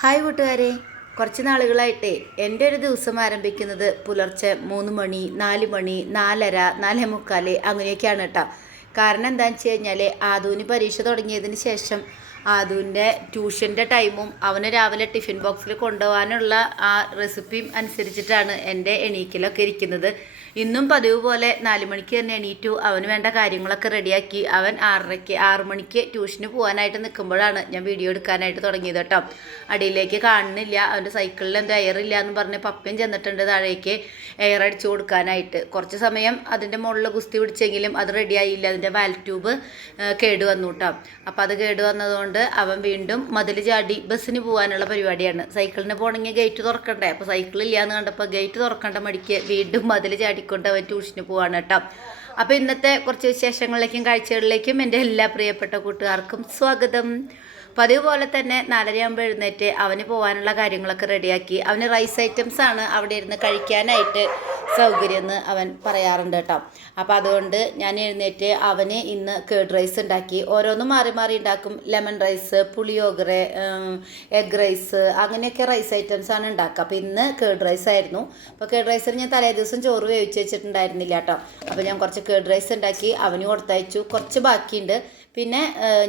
Hi കൂട്ടുകാരെ, കുറച്ച് നാളുകളായിട്ടേ എൻ്റെ ഒരു ദിവസം ആരംഭിക്കുന്നത് പുലർച്ചെ 3 മണി, 4 മണി, 4:30, 4:45 അങ്ങനെയൊക്കെയാണ് കേട്ടോ. കാരണം എന്താണെന്ന് വെച്ച് കഴിഞ്ഞാൽ ആദൂന് പരീക്ഷ തുടങ്ങിയതിന് ശേഷം ആദൂൻ്റെ ട്യൂഷൻ്റെ ടൈമും അവന് രാവിലെ ടിഫിൻ ബോക്സിൽ കൊണ്ടുപോകാനുള്ള ആ റെസിപ്പിയും അനുസരിച്ചിട്ടാണ് എൻ്റെ എണീക്കലൊക്കെ ഇരിക്കുന്നത്. ഇന്നും പതിവ് പോലെ 4 മണിക്ക് തന്നെ എണീറ്റു. അവന് വേണ്ട കാര്യങ്ങളൊക്കെ റെഡിയാക്കി അവൻ 6 മണിക്ക് ട്യൂഷന് പോകാനായിട്ട് നിൽക്കുമ്പോഴാണ് ഞാൻ വീഡിയോ എടുക്കാനായിട്ട് തുടങ്ങിയത് കേട്ടോ. അടിയിലേക്ക് കാണുന്നില്ല, അവൻ്റെ സൈക്കിളിൽ എന്തോ എയറില്ല എന്ന് പറഞ്ഞ് പപ്പയും ചെന്നിട്ടുണ്ട് താഴേക്ക് എയർ അടിച്ചു കൊടുക്കാനായിട്ട്. കുറച്ച് സമയം അതിൻ്റെ മുകളിൽ ഗുസ്തി പിടിച്ചെങ്കിലും അത് റെഡിയായില്ല. അതിൻ്റെ വാൽ ട്യൂബ് കേടുവന്നു കേട്ടോ. അപ്പോൾ അത് കേടുവന്നതുകൊണ്ട് അവൻ വീണ്ടും മതിൽ ചാടി ബസ്സിന് പോകാനുള്ള പരിപാടിയാണ്. സൈക്കിളിന് പോകണമെങ്കിൽ ഗേറ്റ് തുറക്കണ്ടേ, അപ്പോൾ സൈക്കിളില്ല എന്ന് കണ്ടപ്പോൾ ഗേറ്റ് തുറക്കേണ്ട മടിക്ക് വീണ്ടും മതിൽ ചാടിക്കൊണ്ട് അവൻ ട്യൂഷന് പോവാണ് കേട്ടോ. അപ്പോൾ ഇന്നത്തെ കുറച്ച് വിശേഷങ്ങളിലേക്കും കാഴ്ചകളിലേക്കും എൻ്റെ എല്ലാ പ്രിയപ്പെട്ട കൂട്ടുകാർക്കും സ്വാഗതം. പതിവ് പോലെ തന്നെ 4:30 ആകുമ്പോൾ എഴുന്നേറ്റ് അവന് പോകാനുള്ള കാര്യങ്ങളൊക്കെ റെഡിയാക്കി. അവന് റൈസ് ഐറ്റംസ് ആണ് അവിടെ ഇരുന്ന് കഴിക്കാനായിട്ട് സൗകര്യം എന്ന് അവൻ പറയാറുണ്ട് കേട്ടോ. അപ്പോൾ അതുകൊണ്ട് ഞാൻ എഴുന്നേറ്റ് അവന് ഇന്ന് കേർഡ് റൈസ് ഉണ്ടാക്കി. ഓരോന്നും മാറി മാറി ഉണ്ടാക്കും. ലെമൺ റൈസ്, പുളിയോഗറ, എഗ് റൈസ്, അങ്ങനെയൊക്കെ റൈസ് ഐറ്റംസ് ആണ് ഉണ്ടാക്കുക. അപ്പോൾ ഇന്ന് കേർഡ് റൈസ് ആയിരുന്നു. അപ്പോൾ കേർഡ് റൈസിന് ഞാൻ തലേ ദിവസം ചോറ് വേവിച്ച് വെച്ചിട്ടുണ്ടായിരുന്നില്ല കേട്ടോ. അപ്പോൾ ഞാൻ കുറച്ച് കേർഡ് റൈസ് ഉണ്ടാക്കി അവന് കൊടുത്തയച്ചു. കുറച്ച് ബാക്കിയുണ്ട്. പിന്നെ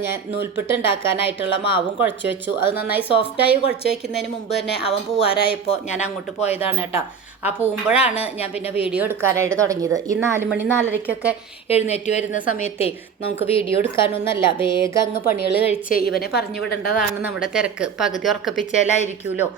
ഞാൻ നൂൽപ്പിട്ട് ഉണ്ടാക്കാനായിട്ടുള്ള മാവും കുഴച്ച് വെച്ചു. അത് നന്നായി സോഫ്റ്റായി കുഴച്ച് വയ്ക്കുന്നതിന് മുമ്പ് തന്നെ അവൻ പോവാറായപ്പോൾ ഞാൻ അങ്ങോട്ട് പോയതാണ് കേട്ടോ. ആ പോകുമ്പോഴാണ് ഞാൻ പിന്നെ വീഡിയോ എടുക്കാനായിട്ട് തുടങ്ങിയത്. ഈ 4 മണി 4:30 എഴുന്നേറ്റ് വരുന്ന സമയത്തേ നമുക്ക് വീഡിയോ എടുക്കാനൊന്നല്ല, വേഗം അങ്ങ് പണികൾ കഴിച്ച് ഇവനെ പറഞ്ഞു വിടേണ്ടതാണ് നമ്മുടെ തിരക്ക്. പകുതി ഉറക്കപ്പിച്ചാലായിരിക്കുമല്ലോ.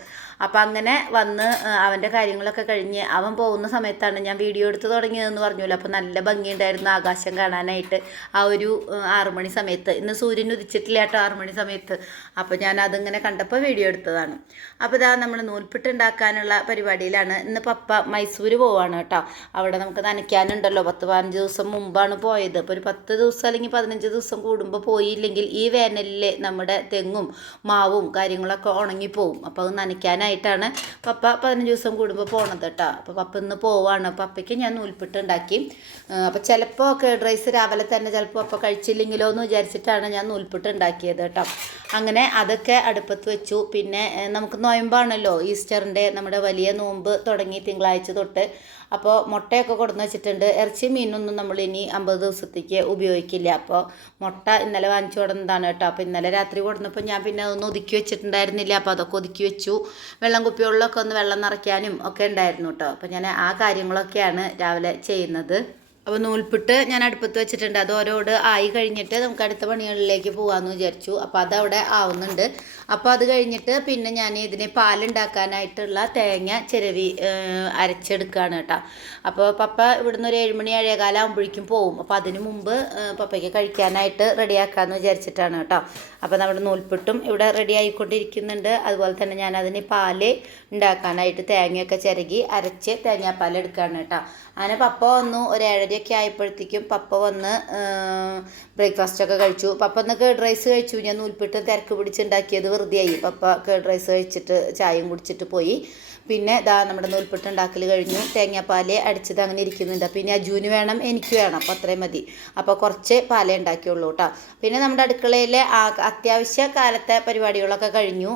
അപ്പം അങ്ങനെ വന്ന് അവൻ്റെ കാര്യങ്ങളൊക്കെ കഴിഞ്ഞ് അവൻ പോകുന്ന സമയത്താണ് ഞാൻ വീഡിയോ എടുത്ത് തുടങ്ങിയതെന്ന് പറഞ്ഞല്ലോ. അപ്പോൾ നല്ല ഭംഗിയുണ്ടായിരുന്നു ആകാശം കാണാനായിട്ട് ആ ഒരു 6 മണി സമയത്ത്. ഇന്ന് സൂര്യൻ ഉദിച്ചിട്ടില്ല കേട്ടോ 6 മണി സമയത്ത്. അപ്പോൾ ഞാൻ അതിങ്ങനെ കണ്ടപ്പോൾ വീഡിയോ എടുത്തതാണ്. അപ്പോൾ ഇതാ നമ്മൾ നൂൽപ്പിട്ട് ഉണ്ടാക്കാനുള്ള പരിപാടിയിലാണ്. ഇന്ന് പപ്പ മൈസൂർ പോവാണ് കേട്ടോ. അവിടെ നമുക്ക് നനയ്ക്കാനുണ്ടല്ലോ. 10-15 ദിവസം മുമ്പാണ് പോയത്. അപ്പോൾ ഒരു 10 ദിവസം അല്ലെങ്കിൽ 15 ദിവസം കൂടുമ്പോൾ പോയില്ലെങ്കിൽ ഈ വേനലിൽ നമ്മുടെ തെങ്ങും മാവും കാര്യങ്ങളൊക്കെ ഉണങ്ങിപ്പോവും. അപ്പോൾ അത് നനയ്ക്കാനായിട്ടാണ് പപ്പ 15 ദിവസം കൂടുമ്പോൾ പോണത് കേട്ടോ. അപ്പോൾ പപ്പ ഇന്ന് പോവാണ്. പപ്പയ്ക്ക് ഞാൻ നൂൽപ്പിട്ട് ഉണ്ടാക്കി. അപ്പോൾ ചിലപ്പോൾ കേർഡ് റൈസ് രാവിലെ തന്നെ ചിലപ്പോൾ പപ്പ കഴിച്ചില്ലെങ്കിലോ എന്ന് വിചാരിച്ചിട്ടാണ് ഞാൻ നൂൽപ്പിട്ട് ഉണ്ടാക്കിയത് കേട്ടോ. അങ്ങനെ അതൊക്കെ അടുപ്പത്ത് വെച്ചു. പിന്നെ നമുക്ക് നോയമ്പാണല്ലോ, ഈസ്റ്ററിൻ്റെ നമ്മുടെ വലിയ നോമ്പ് തുടങ്ങി തിങ്കളാഴ്ച തൊട്ട്. അപ്പോൾ മുട്ടയൊക്കെ കൊടുന്ന് വെച്ചിട്ടുണ്ട്. ഇറച്ചി മീനൊന്നും നമ്മൾ ഇനി 50 ദിവസത്തേക്ക് ഉപയോഗിക്കില്ല. അപ്പോൾ മുട്ട ഇന്നലെ വാങ്ങിച്ചു കൊടുന്നതാണ് കേട്ടോ. അപ്പോൾ ഇന്നലെ രാത്രി കൊടുന്നപ്പോൾ ഞാൻ പിന്നെ അതൊന്നും ഒതുക്കി വെച്ചിട്ടുണ്ടായിരുന്നില്ല. അപ്പോൾ അതൊക്കെ ഒതുക്കി വെച്ചു. വെള്ളം കുപ്പികളിലൊക്കെ ഒന്ന് വെള്ളം നിറയ്ക്കാനും ഒക്കെ ഉണ്ടായിരുന്നു കേട്ടോ. അപ്പോൾ ഞാൻ ആ കാര്യങ്ങളൊക്കെയാണ് രാവിലെ ചെയ്യുന്നത്. അപ്പോൾ നൂൽപ്പിട്ട് ഞാൻ അടുപ്പത്ത് വെച്ചിട്ടുണ്ട്. അത് ഓരോട് ആയി കഴിഞ്ഞിട്ട് നമുക്ക് അടുത്ത പണികളിലേക്ക് പോകാമെന്ന് വിചാരിച്ചു. അപ്പോൾ അതവിടെ ആവുന്നുണ്ട്. അപ്പോൾ അത് കഴിഞ്ഞിട്ട് പിന്നെ ഞാൻ ഇതിന് പാലുണ്ടാക്കാനായിട്ടുള്ള തേങ്ങ ചിരവി അരച്ചെടുക്കുകയാണ് കേട്ടോ. അപ്പോൾ പപ്പ ഇവിടുന്ന് ഒരു 7 മണി 7:15 ആകുമ്പോഴേക്കും പോവും. അപ്പോൾ അതിന് മുമ്പ് പപ്പയ്ക്ക് കഴിക്കാനായിട്ട് റെഡിയാക്കാമെന്ന് വിചാരിച്ചിട്ടാണ് കേട്ടോ. അപ്പോൾ നമ്മുടെ നൂൽപ്പിട്ടും ഇവിടെ റെഡി ആയിക്കൊണ്ടിരിക്കുന്നുണ്ട്. അതുപോലെ തന്നെ ഞാൻ അതിന് പാല് ഉണ്ടാക്കാനായിട്ട് തേങ്ങയൊക്കെ ചിരകി അരച്ച് തേങ്ങാപ്പാൽ എടുക്കുകയാണ് കേട്ടോ. അങ്ങനെ പപ്പ വന്നു. ഒരു 7:30 ആയപ്പോഴത്തേക്കും പപ്പ വന്ന് ബ്രേക്ക്ഫാസ്റ്റൊക്കെ കഴിച്ചു. പപ്പ ഒന്ന് കേർഡ് റൈസ് കഴിച്ചു. ഞാൻ നൂൽപ്പിട്ട് തിരക്ക് പിടിച്ചുണ്ടാക്കിയത് വെറുതെയായി. പപ്പ കേർഡ് റൈസ് കഴിച്ചിട്ട് ചായയും കുടിച്ചിട്ട് പോയി. പിന്നെ ഇതാ നമ്മുടെ നൂൽപ്പിട്ട് ഉണ്ടാക്കൽ കഴിഞ്ഞു. തേങ്ങാപ്പാല് അടിച്ചത് അങ്ങനെ ഇരിക്കുന്നുണ്ട്. പിന്നെ അജുവിന് വേണം, എനിക്ക് വേണം. അപ്പോൾ അത്രയും മതി. അപ്പോൾ കുറച്ച് പാലേ ഉണ്ടാക്കിയുള്ളൂ കേട്ടോ. പിന്നെ നമ്മുടെ അടുക്കളയിലെ അത്യാവശ്യ കാലത്തെ പരിപാടികളൊക്കെ കഴിഞ്ഞു.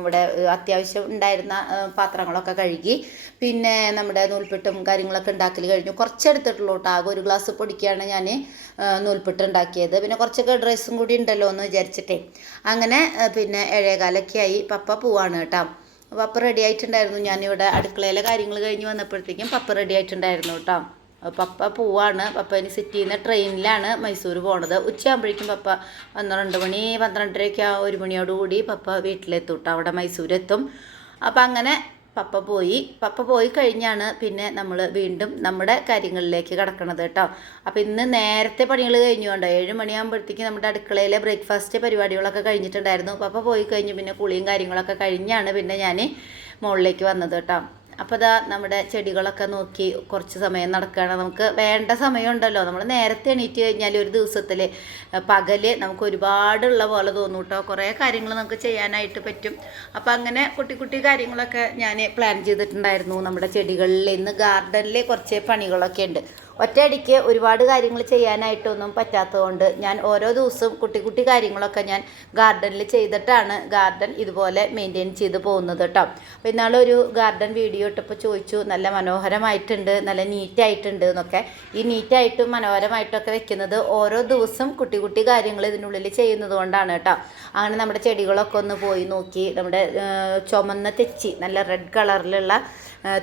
ഇവിടെ അത്യാവശ്യം ഉണ്ടായിരുന്ന പാത്രങ്ങളൊക്കെ കഴുകി. പിന്നെ നമ്മുടെ നൂൽപ്പിട്ടും കാര്യങ്ങളൊക്കെ ഉണ്ടാക്കൽ കഴിഞ്ഞു. കുറച്ചെടുത്തിട്ടുള്ളൂ കേട്ടോ. ആകെ 1 ഗ്ലാസ് പൊടിക്കാണ് ഞാൻ നൂൽപ്പിട്ട് ഉണ്ടാക്കിയത്. പിന്നെ കുറച്ച് കേർഡ് റൈസും കൂടി ഉണ്ടല്ലോ എന്ന് വിചാരിച്ചിട്ടേ. അങ്ങനെ പിന്നെ 7:15 ആയി. പപ്പ പോവാണ് കേട്ടോ. പപ്പ റെഡി ആയിട്ടുണ്ടായിരുന്നു. ഞാനിവിടെ അടുക്കളയിലെ കാര്യങ്ങൾ കഴിഞ്ഞ് വന്നപ്പോഴത്തേക്കും പപ്പ റെഡി ആയിട്ടുണ്ടായിരുന്നു കേട്ടോ. പപ്പ പോവാണ്. പപ്പ ഇനി സിറ്റിയിൽ നിന്ന് ട്രെയിനിലാണ് മൈസൂർ പോണത്. ഉച്ചയാകുമ്പോഴേക്കും പപ്പ 12 മണി 12:30 1 മണിയോടുകൂടി പപ്പ വീട്ടിലെത്തും കേട്ടോ. അവിടെ മൈസൂരെത്തും. അപ്പം അങ്ങനെ പപ്പ പോയി കഴിഞ്ഞാണ് പിന്നെ നമ്മൾ വീണ്ടും നമ്മുടെ കാര്യങ്ങളിലേക്ക് കടക്കണത് കേട്ടോ. അപ്പോൾ ഇന്ന് നേരത്തെ പണികൾ കഴിഞ്ഞുകൊണ്ട് 7 മണിയാകുമ്പോഴത്തേക്ക് നമ്മുടെ അടുക്കളയിലെ ബ്രേക്ക്ഫാസ്റ്റ് പരിപാടികളൊക്കെ കഴിഞ്ഞിട്ടുണ്ടായിരുന്നു. പപ്പ പോയി കഴിഞ്ഞു. പിന്നെ കുളിയും കാര്യങ്ങളൊക്കെ കഴിഞ്ഞാണ് പിന്നെ ഞാൻ മുകളിലേക്ക് വന്നത് കേട്ടോ. അപ്പോൾ ഇതാ നമ്മുടെ ചെടികളൊക്കെ നോക്കി കുറച്ച് സമയം നടക്കുകയാണ്. നമുക്ക് വേണ്ട സമയമുണ്ടല്ലോ. നമ്മൾ നേരത്തെ എണീറ്റ് കഴിഞ്ഞാൽ ഒരു ദിവസത്തിൽ പകൽ നമുക്ക് ഒരുപാടുള്ള പോലെ തോന്നും കേട്ടോ. കുറേ കാര്യങ്ങൾ നമുക്ക് ചെയ്യാനായിട്ട് പറ്റും. അപ്പോൾ അങ്ങനെ കുട്ടി കുട്ടി കാര്യങ്ങളൊക്കെ ഞാൻ പ്ലാൻ ചെയ്തിട്ടുണ്ടായിരുന്നു. നമ്മുടെ ചെടികളിൽ ഇന്ന് ഗാർഡനിൽ കുറച്ച് പണികളൊക്കെ ഉണ്ട്. ഒറ്റയടിക്ക് ഒരുപാട് കാര്യങ്ങൾ ചെയ്യാനായിട്ടൊന്നും പറ്റാത്തതുകൊണ്ട് ഞാൻ ഓരോ ദിവസവും കുട്ടി കുട്ടി കാര്യങ്ങളൊക്കെ ഞാൻ ഗാർഡനിൽ ചെയ്തിട്ടാണ് ഗാർഡൻ ഇതുപോലെ മെയിൻറ്റെയിൻ ചെയ്ത് പോകുന്നത് കേട്ടോ. അപ്പോൾ ഇന്നാളൊരു ഗാർഡൻ വീഡിയോ ഇട്ടപ്പോൾ ചോദിച്ചു, നല്ല മനോഹരമായിട്ടുണ്ട്, നല്ല നീറ്റായിട്ടുണ്ട് എന്നൊക്കെ. ഈ നീറ്റായിട്ടും മനോഹരമായിട്ടൊക്കെ വെക്കുന്നത് ഓരോ ദിവസം കുട്ടി കുട്ടി കാര്യങ്ങൾ ഇതിനുള്ളിൽ ചെയ്യുന്നത് കൊണ്ടാണ് കേട്ടോ. അങ്ങനെ നമ്മുടെ ചെടികളൊക്കെ ഒന്ന് പോയി നോക്കി. നമ്മുടെ ചുമന്ന തെച്ചി, നല്ല റെഡ് കളറിലുള്ള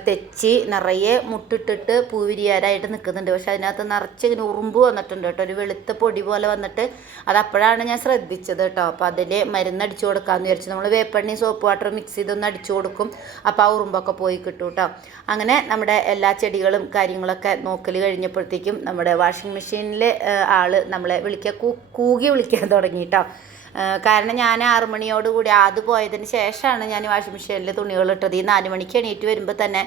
തെച്ചി നിറയെ മുട്ടിട്ടിട്ട് പൂവിരിയാരായിട്ട് നിൽക്കുന്നുണ്ട്. പക്ഷെ അതിനകത്ത് നിറച്ച് ഇങ്ങനെ ഉറുമ്പ് വന്നിട്ടുണ്ട് കേട്ടോ, ഒരു വെളുത്ത പൊടി പോലെ വന്നിട്ട്. അതപ്പോഴാണ് ഞാൻ ശ്രദ്ധിച്ചത് കേട്ടോ. അപ്പോൾ അതിൻ്റെ മരുന്ന് അടിച്ചു കൊടുക്കാമെന്ന് വിചാരിച്ചു. നമ്മൾ വേപ്പെണ്ണി സോപ്പ് വാട്ടർ മിക്സ് ചെയ്തൊന്ന് അടിച്ചു കൊടുക്കും, അപ്പോൾ ആ ഉറുമ്പൊക്കെ പോയി കിട്ടും കേട്ടോ. അങ്ങനെ നമ്മുടെ എല്ലാ ചെടികളും കാര്യങ്ങളൊക്കെ നോക്കൽ കഴിഞ്ഞപ്പോഴത്തേക്കും നമ്മുടെ വാഷിംഗ് മെഷീനിൽ ആൾ നമ്മളെ കൂകി വിളിക്കാൻ തുടങ്ങി കേട്ടോ. കാരണം ഞാൻ 6 മണിയോടുകൂടി അത് പോയതിന് ശേഷമാണ് ഞാൻ വാഷിംഗ് മെഷീനിൽ തുണികൾ ഇട്ടത്. ഈ 4 മണിക്ക് എണീറ്റ് വരുമ്പോൾ തന്നെ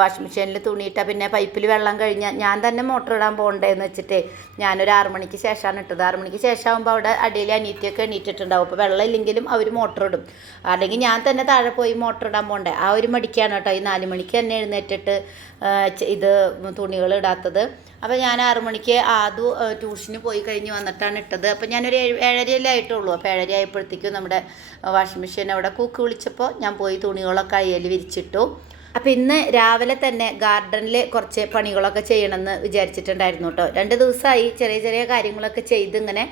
വാഷിംഗ് മെഷീനിൽ തുണിയിട്ടാൽ പിന്നെ പൈപ്പിൽ വെള്ളം കഴിഞ്ഞാൽ ഞാൻ തന്നെ മോട്ടർ ഇടാൻ പോകണ്ടേന്ന് വെച്ചിട്ട് ഞാനൊരു 6 മണിക്ക് ശേഷമാണ് ഇട്ടത്. 6 മണിക്ക് ശേഷം ആകുമ്പോൾ അവിടെ അടിയിൽ അനിയത്തിയൊക്കെ എണീറ്റിട്ടുണ്ടാവും. അപ്പോൾ വെള്ളം ഇല്ലെങ്കിലും അവർ മോട്ടർ ഇടും, അല്ലെങ്കിൽ ഞാൻ തന്നെ താഴെ പോയി മോട്ടർ ഇടാൻ പോകണ്ടേ. ആ ഒരു മടിക്കാണ് കേട്ടോ ഈ 4 മണിക്ക് തന്നെ എഴുന്നേറ്റിട്ട് ഇത് തുണികൾ ഇടാത്തത്. അപ്പോൾ ഞാൻ 6 മണിക്ക് ആദ്യം ട്യൂഷന് പോയി കഴിഞ്ഞ് വന്നിട്ടാണ് ഇട്ടത്. അപ്പോൾ ഞാനൊരു 7:30 ആയിട്ടുള്ളൂ. അപ്പോൾ 7:30 ആയപ്പോഴത്തേക്കും നമ്മുടെ വാഷിംഗ് മെഷീൻ അവിടെ കൂക്ക് വിളിച്ചപ്പോൾ ഞാൻ പോയി തുണികളൊക്കെ അയ്യൽ വിരിച്ചിട്ടു. അപ്പോൾ ഇന്ന് രാവിലെ തന്നെ ഗാർഡനിൽ കുറച്ച് പണികളൊക്കെ ചെയ്യണമെന്ന് വിചാരിച്ചിട്ടുണ്ടായിരുന്നു കേട്ടോ. 2 ദിവസമായി ചെറിയ ചെറിയ കാര്യങ്ങളൊക്കെ ചെയ്ത് ഇങ്ങനെ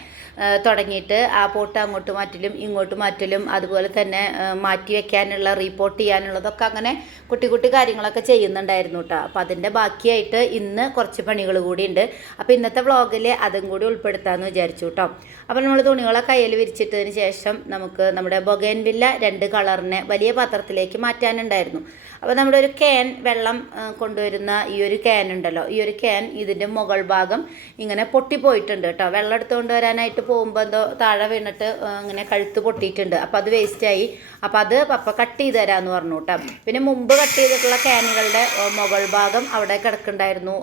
തുടങ്ങിയിട്ട്. ആ പോട്ട് അങ്ങോട്ട് മാറ്റലും ഇങ്ങോട്ട് മാറ്റലും, അതുപോലെ തന്നെ മാറ്റി വയ്ക്കാനുള്ള റീപോർട്ട് ചെയ്യാനുള്ളതൊക്കെ അങ്ങനെ കുട്ടി കുട്ടി കാര്യങ്ങളൊക്കെ ചെയ്യുന്നുണ്ടായിരുന്നു കേട്ടോ. അപ്പോൾ അതിൻ്റെ ബാക്കിയായിട്ട് ഇന്ന് കുറച്ച് പണികൾ കൂടി ഉണ്ട്. അപ്പോൾ ഇന്നത്തെ വ്ളോഗിൽ അതും കൂടി ഉൾപ്പെടുത്താമെന്ന് വിചാരിച്ചു കേട്ടോ. അപ്പോൾ നമ്മൾ തുണികളൊക്കെ കയ്യിൽ വിരിച്ചിട്ടതിന് ശേഷം നമുക്ക് നമ്മുടെ ബൊഗൈൻവില്ല 2 കളറിനെ വലിയ പാത്രത്തിലേക്ക് മാറ്റാനുണ്ടായിരുന്നു. അപ്പോൾ നമ്മുടെ ഒരു ക്യാൻ വെള്ളം കൊണ്ടുവരുന്ന ഈ ഒരു ക്യാൻ ഉണ്ടല്ലോ, ഈ ഒരു ക്യാൻ ഇതിൻ്റെ മുകൾ ഭാഗം ഇങ്ങനെ പൊട്ടിപ്പോയിട്ടുണ്ട് കേട്ടോ. വെള്ളം എടുത്തുകൊണ്ട് വരാനായിട്ട് പോകുമ്പോൾ എന്തോ താഴെ വീണിട്ട് ഇങ്ങനെ കഴുത്ത് പൊട്ടിയിട്ടുണ്ട്. അപ്പോൾ അത് വേസ്റ്റായി. അപ്പോൾ അത് പപ്പ കട്ട് ചെയ്ത് തരാമെന്ന് പറഞ്ഞു കേട്ടോ. പിന്നെ മുമ്പ് കട്ട് ചെയ്തിട്ടുള്ള ക്യാനുകളുടെ മുകൾ ഭാഗം അവിടെ കിടക്കുന്നുണ്ടായിരുന്നു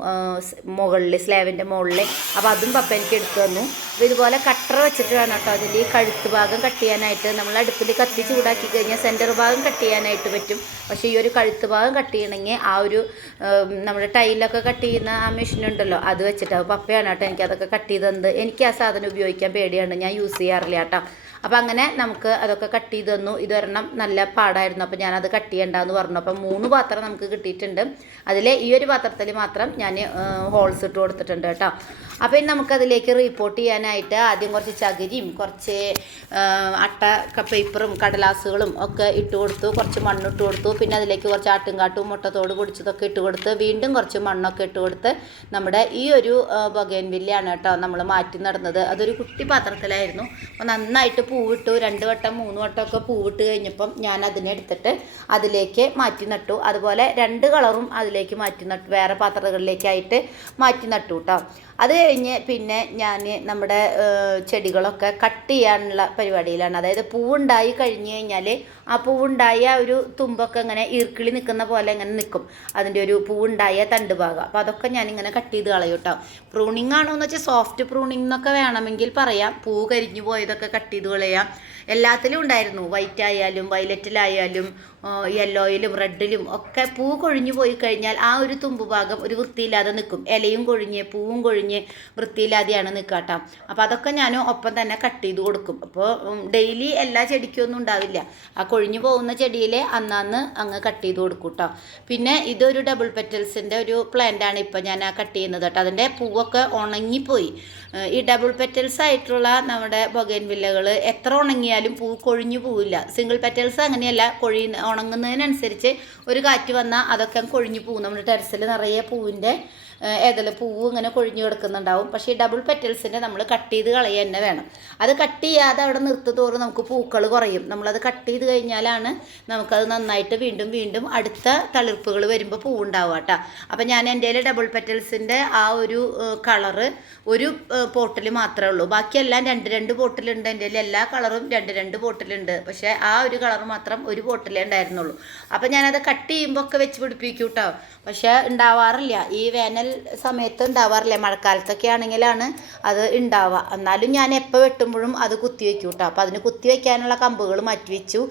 മുകളിൽ, സ്ലാബിൻ്റെ മുകളിൽ. അപ്പോൾ അതും പപ്പ എനിക്ക് എടുത്തു തന്നു. അപ്പോൾ ഇതുപോലെ കട്ടർ വെച്ചിട്ട് വേണം കേട്ടോ അതിൻ്റെ ഈ കഴുത്ത് ഭാഗം കട്ട് ചെയ്യാനായിട്ട്. നമ്മൾ അടുപ്പിൽ കത്തി ചൂടാക്കി കഴിഞ്ഞാൽ സെൻറ്റർ ഭാഗം കട്ട് ചെയ്യാനായിട്ട് പറ്റും. പക്ഷേ ഈ ഒരു കഴുത്ത് ഭാഗം കട്ട് ചെയ്യണമെങ്കിൽ ആ ഒരു നമ്മുടെ ടൈലൊക്കെ കട്ട് ചെയ്യുന്ന ആ മെഷീൻ ഉണ്ടല്ലോ അത് വെച്ചിട്ട്. അപ്പോൾ പപ്പയാണ് കേട്ടോ എനിക്കതൊക്കെ കട്ട് ചെയ്ത് തന്നത്. എനിക്ക് ആ സാധനം ഉപയോഗിക്കാൻ പേടിയാണ്, ഞാൻ യൂസ് ചെയ്യാറില്ല കേട്ടോ. അപ്പോൾ അങ്ങനെ നമുക്ക് അതൊക്കെ കട്ട് ചെയ്ത് തന്നു. ഇതൊരെണ്ണം നല്ല പാടായിരുന്നു, അപ്പോൾ ഞാനത് കട്ട് ചെയ്യണ്ടെന്ന് പറഞ്ഞു. അപ്പോൾ 3 പാത്രം നമുക്ക് കിട്ടിയിട്ടുണ്ട്. അതിൽ ഈ ഒരു പാത്രത്തിൽ മാത്രം ഞാൻ ഹോൾസ് ഇട്ട് കൊടുത്തിട്ടുണ്ട് കേട്ടോ. അപ്പോൾ ഇനി നമുക്കതിലേക്ക് റീപോർട്ട് ചെയ്യാനായിട്ട് ആദ്യം കുറച്ച് ചകിരിയും കുറച്ച് അട്ട പേപ്പറും കടലാസുകളും ഒക്കെ ഇട്ട് കൊടുത്തു. കുറച്ച് മണ്ണിട്ട് കൊടുത്തു. പിന്നെ അതിലേക്ക് കുറച്ച് ആട്ടുംകാട്ടും മുട്ടത്തോട് പൊടിച്ചതൊക്കെ ഇട്ട് കൊടുത്ത് വീണ്ടും കുറച്ച് മണ്ണൊക്കെ ഇട്ട് കൊടുത്ത് നമ്മുടെ ഈ ഒരു ബൊഗൈൻവില്ലയാണ് കേട്ടോ നമ്മൾ മാറ്റി നടന്നത്. അതൊരു കുട്ടി പാത്രത്തിലായിരുന്നു. അപ്പോൾ നന്നായിട്ട് പൂവിട്ടു. 2 വട്ടം 3 വട്ടമൊക്കെ പൂവിട്ട് കഴിഞ്ഞപ്പം ഞാൻ അതിനെടുത്തിട്ട് അതിലേക്ക് മാറ്റി നട്ടു. അതുപോലെ 2 കളറും അതിലേക്ക് മാറ്റി നട്ടു, വേറെ പാത്രങ്ങളിലേക്കായിട്ട് മാറ്റി നട്ടു കേട്ടോ. അത് കഴിഞ്ഞ് പിന്നെ ഞാൻ നമ്മുടെ ചെടികളൊക്കെ കട്ട് ചെയ്യാനുള്ള പരിപാടിയിലാണ്. അതായത് പൂവുണ്ടായി കഴിഞ്ഞ് കഴിഞ്ഞാൽ ആ പൂവുണ്ടായ ഒരു തുമ്പൊക്കെ ഇങ്ങനെ ഈർക്കിളി നിൽക്കുന്ന പോലെ ഇങ്ങനെ നിൽക്കും, അതിൻ്റെ ഒരു പൂവുണ്ടായ തണ്ട് ഭാഗം. അപ്പോൾ അതൊക്കെ ഞാനിങ്ങനെ കട്ട് ചെയ്ത് കളയും കേട്ടോ. പ്രൂണിങ് ആണോ എന്ന് വെച്ചാൽ സോഫ്റ്റ് പ്രൂണിങ് എന്നൊക്കെ വേണമെങ്കിൽ പറയാം. പൂ കരിഞ്ഞു പോയതൊക്കെ കട്ട് ചെയ്ത് കളയാം. എല്ലാത്തിലും ഉണ്ടായിരുന്നു, വൈറ്റ് ആയാലും വയലറ്റിലായാലും യെല്ലോയിലും റെഡിലും ഒക്കെ. പൂ കൊഴിഞ്ഞു പോയി കഴിഞ്ഞാൽ ആ ഒരു തുമ്പ് ഭാഗം ഒരു വൃത്തിയില്ലാതെ നിൽക്കും. ഇലയും കൊഴിഞ്ഞ് പൂവും കൊഴിഞ്ഞ് വൃത്തിയില്ലാതെയാണ് നിൽക്കുക കേട്ടോ. അപ്പോൾ അതൊക്കെ ഞാൻ ഒപ്പം തന്നെ കട്ട് ചെയ്ത് കൊടുക്കും. അപ്പോൾ ഡെയിലി എല്ലാ ചെടിക്കൊന്നും ഉണ്ടാവില്ല. ആ കൊഴിഞ്ഞു പോകുന്ന ചെടിയിൽ അന്നാന്ന് അങ്ങ് കട്ട് ചെയ്ത് കൊടുക്കും കേട്ടോ. പിന്നെ ഇതൊരു ഡബിൾ പെറ്റൽസിൻ്റെ ഒരു പ്ലാന്റാണ് ഇപ്പോൾ ഞാൻ കട്ട് ചെയ്യുന്നത് കേട്ടോ. അതിൻ്റെ പൂവൊക്കെ ഉണങ്ങിപ്പോയി. ഈ ഡബിൾ പെറ്റൽസ് ആയിട്ടുള്ള നമ്മുടെ ബൊഗൈൻവില്ലകൾ എത്ര ഉണങ്ങിയാലും പൂ കൊഴിഞ്ഞു പോവില്ല. സിംഗിൾ പെറ്റൽസ് അങ്ങനെയല്ല, ഉണങ്ങുന്നതിനനുസരിച്ച് ഒരു കാറ്റ് വന്നാൽ അതൊക്കെ കൊഴിഞ്ഞു പോകും. നമ്മുടെ ടെറസിൽ നിറയെ പൂവിൻ്റെ പൂവ് ഇങ്ങനെ കൊഴിഞ്ഞു കിടക്കുന്നുണ്ടാവും. പക്ഷേ ഈ ഡബിൾ പെറ്റൽസിൻ്റെ നമ്മൾ കട്ട് ചെയ്ത് കളയുക തന്നെ വേണം. അത് കട്ട് ചെയ്യാതെ അവിടെ നിർത്തുതോറും നമുക്ക് പൂക്കൾ കുറയും. നമ്മളത് കട്ട് ചെയ്ത് കഴിഞ്ഞാലാണ് നമുക്കത് നന്നായിട്ട് വീണ്ടും വീണ്ടും അടുത്ത തളിർപ്പുകൾ വരുമ്പോൾ പൂവുണ്ടാവുക കേട്ടോ. അപ്പോൾ ഞാൻ എൻ്റെ ഡബിൾ പെറ്റൽസിൻ്റെ ആ ഒരു കളറ് ഒരു പോട്ടിൽ മാത്രമേ ഉള്ളൂ. ബാക്കിയെല്ലാം 2 പോട്ടിലുണ്ട്. എൻ്റെ എല്ലാ കളറും 2 പോട്ടിലുണ്ട്. പക്ഷേ ആ ഒരു കളർ മാത്രം ഒരു പോട്ടിലേ ഉണ്ടായിരുന്നുള്ളൂ. അപ്പോൾ ഞാനത് കട്ട് ചെയ്യുമ്പോൾ ഒക്കെ വെച്ച് പിടിപ്പിക്കും കേട്ടോ. പക്ഷേ ഉണ്ടാവാറില്ല, ഈ വേനൽ സമയത്ത് ഉണ്ടാവാറില്ല. മഴക്കാലത്തൊക്കെ ആണെങ്കിലാണ് അത് ഉണ്ടാവുക. എന്നാലും ഞാൻ എപ്പോൾ വെട്ടുമ്പോഴും അത് കുത്തി വയ്ക്കും കേട്ടോ. അപ്പോൾ അതിന് കുത്തി വയ്ക്കാനുള്ള കമ്പുകൾ മാറ്റി വെച്ചു.